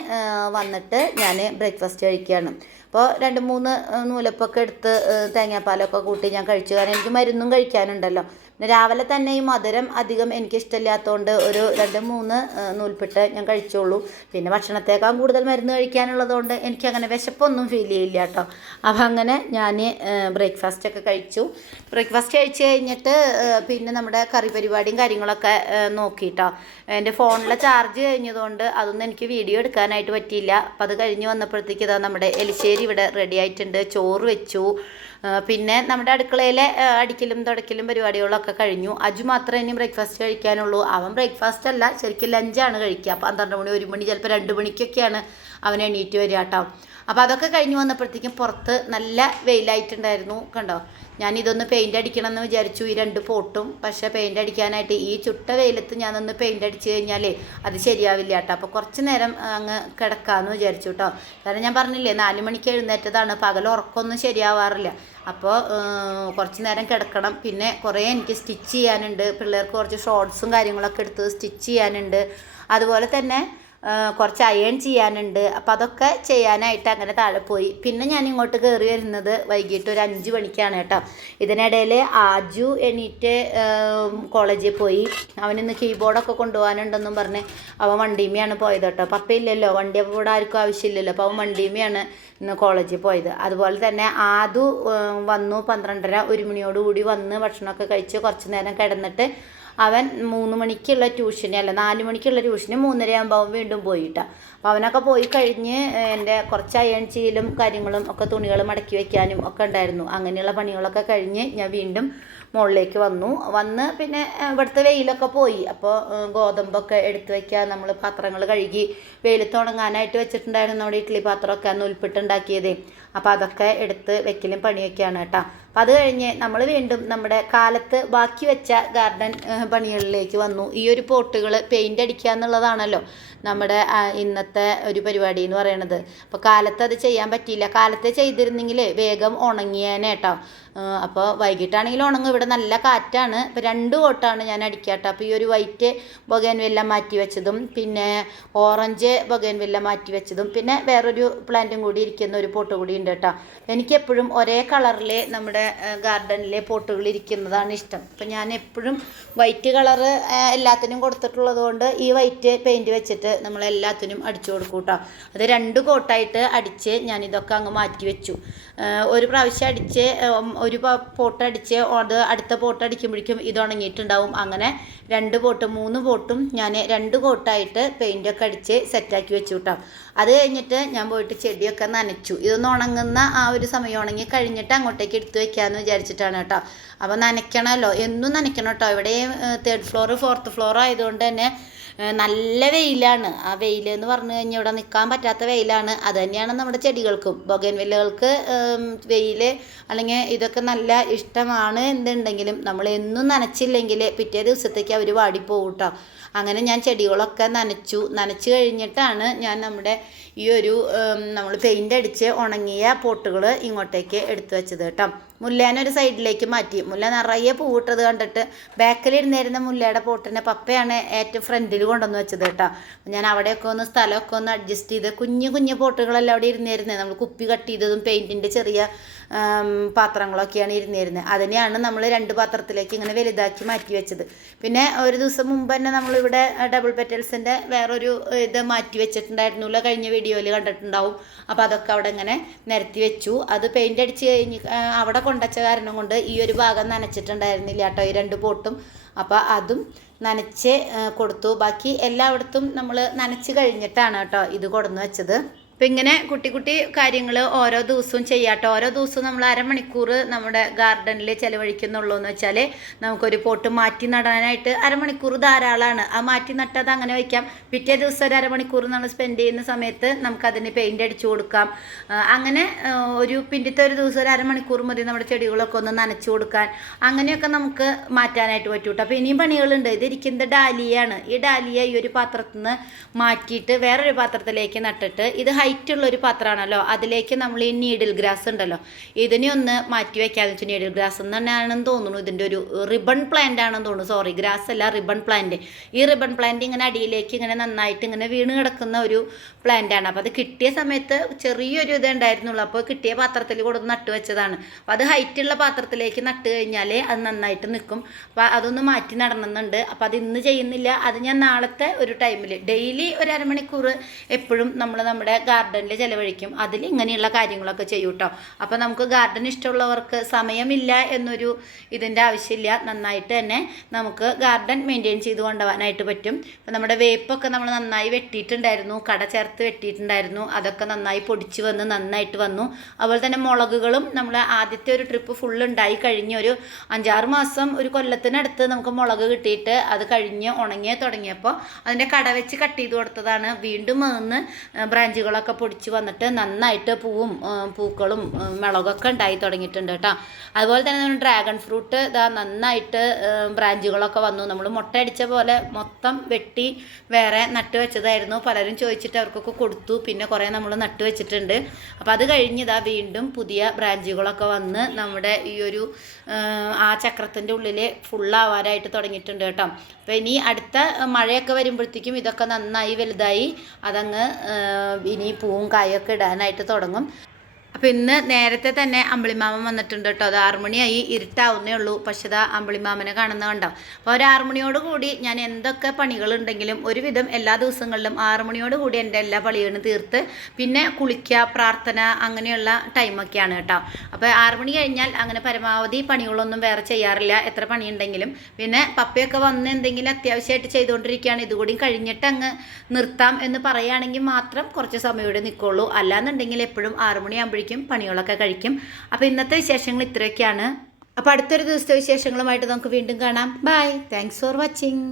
വന്നിട്ട് ഞാൻ ബ്രേക്ക്ഫാസ്റ്റ് കഴിക്കുകയാണ്. അപ്പോൾ 2-3 നൂലപ്പൊക്കെ എടുത്ത് തേങ്ങാപ്പാലൊക്കെ കൂട്ടി ഞാൻ കഴിച്ചു. കാരണം എനിക്ക് മരുന്നും കഴിക്കാനുണ്ടല്ലോ. പിന്നെ രാവിലെ തന്നെ ഈ മധുരം അധികം എനിക്കിഷ്ടമില്ലാത്തതുകൊണ്ട് ഒരു 2-3 നൂൽപ്പിട്ട് ഞാൻ കഴിച്ചോളൂ. പിന്നെ ഭക്ഷണത്തേക്കാൾ കൂടുതൽ മരുന്ന് കഴിക്കാനുള്ളതുകൊണ്ട് എനിക്കങ്ങനെ വിശപ്പൊന്നും ഫീൽ ചെയ്യില്ല കേട്ടോ. അപ്പോൾ അങ്ങനെ ഞാൻ ബ്രേക്ക്ഫാസ്റ്റൊക്കെ കഴിച്ചു. ബ്രേക്ക്ഫാസ്റ്റ് കഴിച്ച് കഴിഞ്ഞിട്ട് പിന്നെ നമ്മുടെ കറി പരിപാടിയും കാര്യങ്ങളൊക്കെ നോക്കിയിട്ടോ. എൻ്റെ ഫോണിലെ ചാർജ് കഴിഞ്ഞതുകൊണ്ട് അതൊന്നും എനിക്ക് വീഡിയോ എടുക്കാനായിട്ട് പറ്റിയില്ല. അപ്പോൾ അത് കഴിഞ്ഞ് വന്നപ്പോഴത്തേക്ക് ഇതാ നമ്മുടെ എലിശ്ശേരി ഇവിടെ റെഡി ആയിട്ടുണ്ട്. ചോറ് വെച്ചു. പിന്നെ നമ്മുടെ അടുക്കളയിലെ അടിക്കലും തുടക്കലും പരിപാടികളൊക്കെ കഴിഞ്ഞു. അജു മാത്രമേ ഇനി ബ്രേക്ക്ഫാസ്റ്റ് കഴിക്കാനുള്ളൂ. അവൻ ബ്രേക്ക്ഫാസ്റ്റ് അല്ല, ശരിക്കും ലഞ്ചാണ് കഴിക്കുക. 12 മണി 1 മണി ചിലപ്പോൾ 2 മണിക്കൊക്കെയാണ് അവൻ എണീറ്റ് വരിക കേട്ടോ. അപ്പോൾ അതൊക്കെ കഴിഞ്ഞ് വന്നപ്പോഴത്തേക്കും പുറത്ത് നല്ല വെയിലായിട്ടുണ്ടായിരുന്നു. കണ്ടോ, ഞാൻ ഇതൊന്ന് പെയിൻ്റ് അടിക്കണം എന്ന് വിചാരിച്ചു, ഈ 2 പോട്ടും. പക്ഷേ പെയിൻ്റ് അടിക്കാനായിട്ട് ഈ ചുട്ട വെയിലത്ത് ഞാനൊന്ന് പെയിൻ്റ് അടിച്ച് കഴിഞ്ഞാൽ അത് ശരിയാവില്ല കേട്ടോ. അപ്പോൾ കുറച്ച് നേരം അങ്ങ് കിടക്കാമെന്ന് വിചാരിച്ചു കേട്ടോ. കാരണം ഞാൻ പറഞ്ഞില്ലേ 4 മണിക്ക് എഴുന്നേറ്റതാണ്, പകൽ ഉറക്കമൊന്നും ശരിയാവാറില്ല. അപ്പോൾ കുറച്ച് നേരം കിടക്കണം. പിന്നെ കുറേ എനിക്ക് സ്റ്റിച്ച് ചെയ്യാനുണ്ട്, പിള്ളേർക്ക് കുറച്ച് ഷോർട്ട്സും കാര്യങ്ങളൊക്കെ എടുത്ത് സ്റ്റിച്ച് ചെയ്യാനുണ്ട്. അതുപോലെ തന്നെ കുറച്ച് അയൺ ചെയ്യാനുണ്ട്. അപ്പോൾ അതൊക്കെ ചെയ്യാനായിട്ട് അങ്ങനെ താഴെ പോയി. പിന്നെ ഞാൻ ഇങ്ങോട്ട് കയറി വരുന്നത് വൈകിട്ട് ഒരു 5 മണിക്കാണ് കേട്ടോ. ഇതിനിടയിൽ ആജു എണീറ്റ് കോളേജിൽ പോയി. അവനിന്ന് കീബോർഡൊക്കെ കൊണ്ടുപോകാനുണ്ടെന്നും പറഞ്ഞ് അവൻ വണ്ടിയുമെയാണ് പോയത് കേട്ടോ. പപ്പയില്ലല്ലോ, വണ്ടി അപ്പോൾ ഇവിടെ ആർക്കും ആവശ്യമില്ലല്ലോ. അപ്പോൾ അവൻ വണ്ടിയുമെയാണ് ഇന്ന് കോളേജിൽ പോയത്. അതുപോലെ തന്നെ ആദു വന്നു 12:30 1 മണിയോടുകൂടി വന്ന് ഭക്ഷണമൊക്കെ കഴിച്ച് കുറച്ച് നേരം കിടന്നിട്ട് അവൻ 3 മണിക്കുള്ള ട്യൂഷന്, അല്ല 4 മണിക്കുള്ള ട്യൂഷന് 3:30 ആകുമ്പോൾ അവൻ വീണ്ടും പോയിട്ടാ. അപ്പോൾ അവനൊക്കെ പോയി കഴിഞ്ഞ് എൻ്റെ കുറച്ച് അയൺ ചെയ്യലും കാര്യങ്ങളും ഒക്കെ, തുണികൾ മടക്കി വയ്ക്കാനും ഒക്കെ ഉണ്ടായിരുന്നു. അങ്ങനെയുള്ള പണികളൊക്കെ കഴിഞ്ഞ് ഞാൻ വീണ്ടും മുകളിലേക്ക് വന്ന് പിന്നെ ഇവിടുത്തെ വെയിലൊക്കെ പോയി. അപ്പോൾ ഗോതമ്പൊക്കെ എടുത്ത് വയ്ക്കുക, നമ്മൾ പാത്രങ്ങൾ കഴുകി വെയിലത്ത് ഉണങ്ങാനായിട്ട് വെച്ചിട്ടുണ്ടായിരുന്നു. നമ്മുടെ ഇഡ്ഡലി പാത്രമൊക്കെ അന്ന് ഉൾപ്പിട്ടുണ്ടാക്കിയതേ. അപ്പോൾ അതൊക്കെ എടുത്ത് വെക്കലും പണിയൊക്കെയാണ് കേട്ടോ. അപ്പോൾ അത് കഴിഞ്ഞ് നമ്മൾ വീണ്ടും നമ്മുടെ കാലത്ത് ബാക്കി വെച്ച ഗാർഡൻ പണികളിലേക്ക് വന്നു. ഈ ഒരു പോട്ടുകൾ പെയിൻ്റ് അടിക്കുക എന്നുള്ളതാണല്ലോ നമ്മുടെ ഇന്നത്തെ ഒരു പരിപാടി എന്ന് പറയുന്നത്. അപ്പോൾ കാലത്ത് അത് ചെയ്യാൻ പറ്റിയില്ല. കാലത്തെ ചെയ്തിരുന്നെങ്കിൽ വേഗം ഉണങ്ങിയേനെ കേട്ടോ. അപ്പോൾ വൈകിട്ടാണെങ്കിലും ഉണങ്ങും. ഇവിടെ നല്ല കാറ്റാണ്. ഇപ്പോൾ 2 കോട്ടാണ് ഞാൻ അടിക്കാട്ടോ. അപ്പോൾ ഈ ഒരു വൈറ്റ് ബൊഗൈൻവില്ല മാറ്റി വെച്ചതും പിന്നെ ഓറഞ്ച് ബൊഗൈൻവില്ല മാറ്റി വെച്ചതും പിന്നെ വേറൊരു പ്ലാന്റും കൂടി ഇരിക്കുന്ന ഒരു പോട്ട് കൂടി ഉണ്ട് കേട്ടോ. എനിക്കെപ്പോഴും ഒരേ കളറിൽ നമ്മുടെ ഗാർഡനിലെ പോട്ടുകൾ ഇരിക്കുന്നതാണ് ഇഷ്ടം. അപ്പം ഞാൻ എപ്പോഴും വൈറ്റ് കളറ് എല്ലാത്തിനും കൊടുത്തിട്ടുള്ളത് കൊണ്ട് ഈ വൈറ്റ് പെയിൻറ്റ് വെച്ചിട്ട് നമ്മളെല്ലാത്തിനും അടിച്ചു കൊടുക്കും കേട്ടോ. അത് 2 കോട്ടായിട്ട് അടിച്ച് ഞാനിതൊക്കെ അങ്ങ് മാറ്റി വെച്ചു. ഒരു പ്രാവശ്യം അടിച്ച് ഒരു പോട്ട് അടിച്ച് അത് അടുത്ത പോട്ട് അടിക്കുമ്പോഴേക്കും ഇത് ഉണങ്ങിയിട്ടുണ്ടാവും. അങ്ങനെ 2 പോട്ട് 3 പോട്ടും ഞാൻ 2 കോട്ടായിട്ട് പെയിൻ്റൊക്കെ അടിച്ച് സെറ്റാക്കി വെച്ചു കേട്ടോ. അത് കഴിഞ്ഞിട്ട് ഞാൻ പോയിട്ട് ചെടിയൊക്കെ നനച്ചു. ഇതൊന്ന് ഉണങ്ങുന്ന ആ ഒരു സമയം ഉണങ്ങി കഴിഞ്ഞിട്ട് അങ്ങോട്ടേക്ക് എടുത്ത് വെക്കാമെന്ന് വിചാരിച്ചിട്ടാണ് കേട്ടോ. അപ്പോൾ നനയ്ക്കണമല്ലോ, എന്നും നനയ്ക്കണം കേട്ടോ. ഇവിടെ 3rd ഫ്ലോർ 4th ഫ്ലോർ ആയതുകൊണ്ട് തന്നെ നല്ല വെയിലാണ്. ആ വെയിൽ എന്ന് പറഞ്ഞു കഴിഞ്ഞാൽ ഇവിടെ നിൽക്കാൻ പറ്റാത്ത വെയിലാണ്. അത് തന്നെയാണ് നമ്മുടെ ചെടികൾക്കും. ബൊഗൈൻവില്ലകൾക്ക് വെയിൽ അല്ലെങ്കിൽ ഇതൊക്കെ നല്ല ഇഷ്ടമാണ്. എന്തുണ്ടെങ്കിലും നമ്മൾ എന്നും നനച്ചില്ലെങ്കിൽ പിറ്റേ ദിവസത്തേക്ക് അവർ വാടിപ്പോവും കേട്ടോ. അങ്ങനെ ഞാൻ ചെടികളൊക്കെ നനച്ച് കഴിഞ്ഞിട്ടാണ് ഞാൻ നമ്മുടെ ഈ ഒരു നമ്മൾ പെയിൻ്റ് അടിച്ച് ഉണങ്ങിയ പോട്ടുകൾ ഇങ്ങോട്ടേക്ക് എടുത്തു വെച്ചത് കേട്ടോ. മുല്ലേനെ ഒരു സൈഡിലേക്ക് മാറ്റി. മുല്ല നിറയെ പൂവിട്ടത് കണ്ടിട്ട് ബാക്കിലിരുന്നിരുന്ന മുല്ലയുടെ പോട്ടിനെ പപ്പയാണ് ഏറ്റവും ഫ്രണ്ടിൽ കൊണ്ടുവന്ന് വെച്ചത് കേട്ടോ. ഞാൻ അവിടെയൊക്കെ ഒന്ന് സ്ഥലമൊക്കെ ഒന്ന് അഡ്ജസ്റ്റ് ചെയ്ത് കുഞ്ഞു പോട്ടുകളെല്ലാം അവിടെ ഇരുന്നിരുന്നത്. നമ്മൾ കുപ്പി കട്ട് ചെയ്തതും പെയിൻറ്റിൻ്റെ ചെറിയ പാത്രങ്ങളൊക്കെയാണ് ഇരുന്നിരുന്നത്. അതിനെയാണ് നമ്മൾ 2 പാത്രത്തിലേക്ക് ഇങ്ങനെ വലുതാക്കി മാറ്റി വെച്ചത്. പിന്നെ ഒരു ദിവസം മുമ്പ് തന്നെ നമ്മളിവിടെ ഡബിൾ പെറ്റൽസിൻ്റെ വേറൊരു ഇത് മാറ്റി വെച്ചിട്ടുണ്ടായിരുന്നില്ല, കഴിഞ്ഞ വീഡിയോയിൽ കണ്ടിട്ടുണ്ടാവും. അപ്പോൾ അതൊക്കെ അവിടെ ഇങ്ങനെ നിരത്തി വെച്ചു. അത് പെയിൻ്റ് അടിച്ച് കഴിഞ്ഞ് അവിടെ കൊണ്ടുവച്ച കാരണം കൊണ്ട് ഈ ഒരു ഭാഗം നനച്ചിട്ടുണ്ടായിരുന്നില്ല കേട്ടോ, ഈ 2 പോട്ടും. അപ്പോൾ അതും നനച്ച് കൊടുത്തു. ബാക്കി എല്ലായിടത്തും നമ്മൾ നനച്ച് കഴിഞ്ഞിട്ടാണ് കേട്ടോ ഇത് കൊടുന്ന് വെച്ചത്. അപ്പം ഇങ്ങനെ കുട്ടി കാര്യങ്ങൾ ഓരോ ദിവസവും ചെയ്യാട്ടോ. ഓരോ ദിവസവും നമ്മൾ അരമണിക്കൂർ നമ്മുടെ ഗാർഡനിൽ ചിലവഴിക്കുന്നുള്ളൂ എന്ന് വെച്ചാൽ നമുക്കൊരു പോട്ട് മാറ്റി നടാനായിട്ട് അരമണിക്കൂർ ധാരാളമാണ്. ആ മാറ്റി നട്ടത് അങ്ങനെ വയ്ക്കാം. പിറ്റേ ദിവസം ഒരു അരമണിക്കൂർ നമ്മൾ സ്പെൻഡ് ചെയ്യുന്ന സമയത്ത് നമുക്കതിന് പെയിൻ്റ് അടിച്ചു കൊടുക്കാം. അങ്ങനെ പിന്നത്തെ ഒരു ദിവസം ഒരു അരമണിക്കൂർ മതി നമ്മുടെ ചെടികളൊക്കെ ഒന്ന് നനച്ചു കൊടുക്കാൻ. അങ്ങനെയൊക്കെ നമുക്ക് മാറ്റാനായിട്ട് പറ്റൂ കേട്ടോ. അപ്പോൾ ഇനിയും പണികളുണ്ട്. ഇതിരിക്കുന്നത് ഡാലിയാണ്. ഈ ഡാലിയ ഈ ഒരു പാത്രത്തിൽ നിന്ന് മാറ്റിയിട്ട് വേറൊരു പാത്രത്തിലേക്ക് നട്ടിട്ട്, ഇത് ഹൈറ്റുള്ളൊരു പാത്രമാണല്ലോ, അതിലേക്ക് നമ്മൾ ഈ നീഡിൽ ഗ്രാസ് ഉണ്ടല്ലോ ഇതിനെ ഒന്ന് മാറ്റി വയ്ക്കാമെന്ന് വെച്ചാൽ. നീഡിൽ ഗ്രാസ് തന്നെയാണെന്ന് തോന്നുന്നു. ഇതിൻ്റെ ഒരു റിബൺ പ്ലാന്റ് ആണെന്ന് തോന്നുന്നു. സോറി, ഗ്രാസ് അല്ല, റിബൺ പ്ലാന്റ്. ഈ റിബൺ പ്ലാന്റ് ഇങ്ങനെ അടിയിലേക്ക് ഇങ്ങനെ നന്നായിട്ട് ഇങ്ങനെ വീണ് കിടക്കുന്ന ഒരു പ്ലാന്റാണ്. അപ്പോൾ അത് കിട്ടിയ സമയത്ത് ചെറിയൊരു ഇത് ഉണ്ടായിരുന്നുള്ളൂ. അപ്പോൾ കിട്ടിയ പാത്രത്തിൽ കൊടുത്ത് നട്ട് വെച്ചതാണ്. അപ്പോൾ അത് ഹൈറ്റുള്ള പാത്രത്തിലേക്ക് നട്ട് കഴിഞ്ഞാൽ അത് നന്നായിട്ട് നിൽക്കും. അപ്പോൾ അതൊന്ന് മാറ്റി നടണമെന്നുണ്ട്. അപ്പോൾ അത് ഇന്ന് ചെയ്യുന്നില്ല. അത് ഞാൻ നാളത്തെ ഒരു ടൈമിൽ ഡെയിലി ഒരു അരമണിക്കൂർ എപ്പോഴും നമ്മുടെ ഗാർഡനിൽ ചിലവഴിക്കും. അതിൽ ഇങ്ങനെയുള്ള കാര്യങ്ങളൊക്കെ ചെയ്യും കേട്ടോ. അപ്പോൾ നമുക്ക് ഗാർഡൻ ഇഷ്ടമുള്ളവർക്ക് സമയമില്ല എന്നൊരു ഇതിൻ്റെ ആവശ്യമില്ല. നന്നായിട്ട് തന്നെ നമുക്ക് ഗാർഡൻ മെയിൻറ്റെയിൻ ചെയ്ത് കൊണ്ടുപോകാനായിട്ട് പറ്റും. അപ്പോൾ നമ്മുടെ വേപ്പൊക്കെ നമ്മൾ നന്നായി വെട്ടിയിട്ടുണ്ടായിരുന്നു, കട ചേർത്ത് വെട്ടിയിട്ടുണ്ടായിരുന്നു. അതൊക്കെ നന്നായി പൊടിച്ച് വന്ന് നന്നായിട്ട് വന്നു. അതുപോലെ തന്നെ മുളകുകളും നമ്മൾ ആദ്യത്തെ ഒരു ട്രിപ്പ് ഫുള്ള് ഉണ്ടായി കഴിഞ്ഞ് ഒരു 5-6 മാസം, ഒരു കൊല്ലത്തിനടുത്ത് നമുക്ക് മുളക് കിട്ടിയിട്ട് അത് കഴിഞ്ഞ് ഉണങ്ങി തുടങ്ങിയപ്പോൾ അതിൻ്റെ കട വെച്ച് കട്ട് ചെയ്ത് കൊടുത്തതാണ്. വീണ്ടും ബ്രാഞ്ചുകളൊക്കെ ഇലകളൊക്കെ പൊടിച്ച് വന്നിട്ട് നന്നായിട്ട് പൂവും പൂക്കളും മുളകൊക്കെ ഉണ്ടായി തുടങ്ങിയിട്ടുണ്ട് കേട്ടോ. അതുപോലെ തന്നെ നമ്മൾ ഡ്രാഗൺ ഫ്രൂട്ട് ഇതാ നന്നായിട്ട് ബ്രാഞ്ചുകളൊക്കെ വന്നു. നമ്മൾ മുട്ടയടിച്ച പോലെ മൊത്തം വെട്ടി വേറെ നട്ട് വെച്ചതായിരുന്നു. പലരും ചോദിച്ചിട്ട് അവർക്കൊക്കെ കൊടുത്തു. പിന്നെ കുറേ നമ്മൾ നട്ട് വെച്ചിട്ടുണ്ട്. അപ്പോൾ അത് കഴിഞ്ഞിതാ വീണ്ടും പുതിയ ബ്രാഞ്ചുകളൊക്കെ വന്ന് നമ്മുടെ ഈ ഒരു ആ ചക്രത്തിൻ്റെ ഉള്ളിൽ ഫുള്ളാവാനായിട്ട് തുടങ്ങിയിട്ടുണ്ട് കേട്ടോ. അപ്പോൾ ഇനി അടുത്ത മഴയൊക്കെ വരുമ്പോഴത്തേക്കും ഇതൊക്കെ നന്നായി വലുതായി അതങ്ങ് ഇനി പൂവും കായൊക്കെ ഇടാനായിട്ട് തുടങ്ങും. അപ്പോൾ ഇന്ന് നേരത്തെ തന്നെ അമ്പിളിമാമൻ വന്നിട്ടുണ്ട് കേട്ടോ. അത് 6 മണിയായി, ഇരുട്ടാവുന്നേ ഉള്ളൂ. പക്ഷേ ഇതാ അമ്പിളിമാമനെ കാണുന്ന കണ്ടോ. അപ്പോൾ ഒരു 6 മണിയോട് കൂടി ഞാൻ എന്തൊക്കെ പണികളുണ്ടെങ്കിലും ഒരുവിധം എല്ലാ ദിവസങ്ങളിലും 6 മണിയോട് കൂടി എൻ്റെ എല്ലാ പണികളും തീർത്ത് പിന്നെ കുളിക്കുക, പ്രാർത്ഥന അങ്ങനെയുള്ള ടൈമൊക്കെയാണ് കേട്ടോ. അപ്പോൾ 6 മണി കഴിഞ്ഞാൽ അങ്ങനെ പരമാവധി പണികളൊന്നും വേറെ ചെയ്യാറില്ല, എത്ര പണിയുണ്ടെങ്കിലും. പിന്നെ പപ്പയൊക്കെ വന്ന് എന്തെങ്കിലും അത്യാവശ്യമായിട്ട് ചെയ്തുകൊണ്ടിരിക്കുകയാണ്, ഇതുകൂടി കഴിഞ്ഞിട്ട് അങ്ങ് നിർത്താം എന്ന് പറയുകയാണെങ്കിൽ മാത്രം കുറച്ച് സമയം ഇവിടെ നിൽക്കുള്ളൂ. അല്ലാന്നുണ്ടെങ്കിൽ എപ്പോഴും 6 മണിയാകുമ്പോഴേക്കും പണികളൊക്കെ കഴിക്കും. അപ്പോൾ ഇന്നത്തെ വിശേഷങ്ങൾ ഇത്രയൊക്കെയാണ്. അപ്പോൾ അടുത്തൊരു ദിവസത്തെ വിശേഷങ്ങളുമായിട്ട് നമുക്ക് വീണ്ടും കാണാം. Bye, thanks for watching.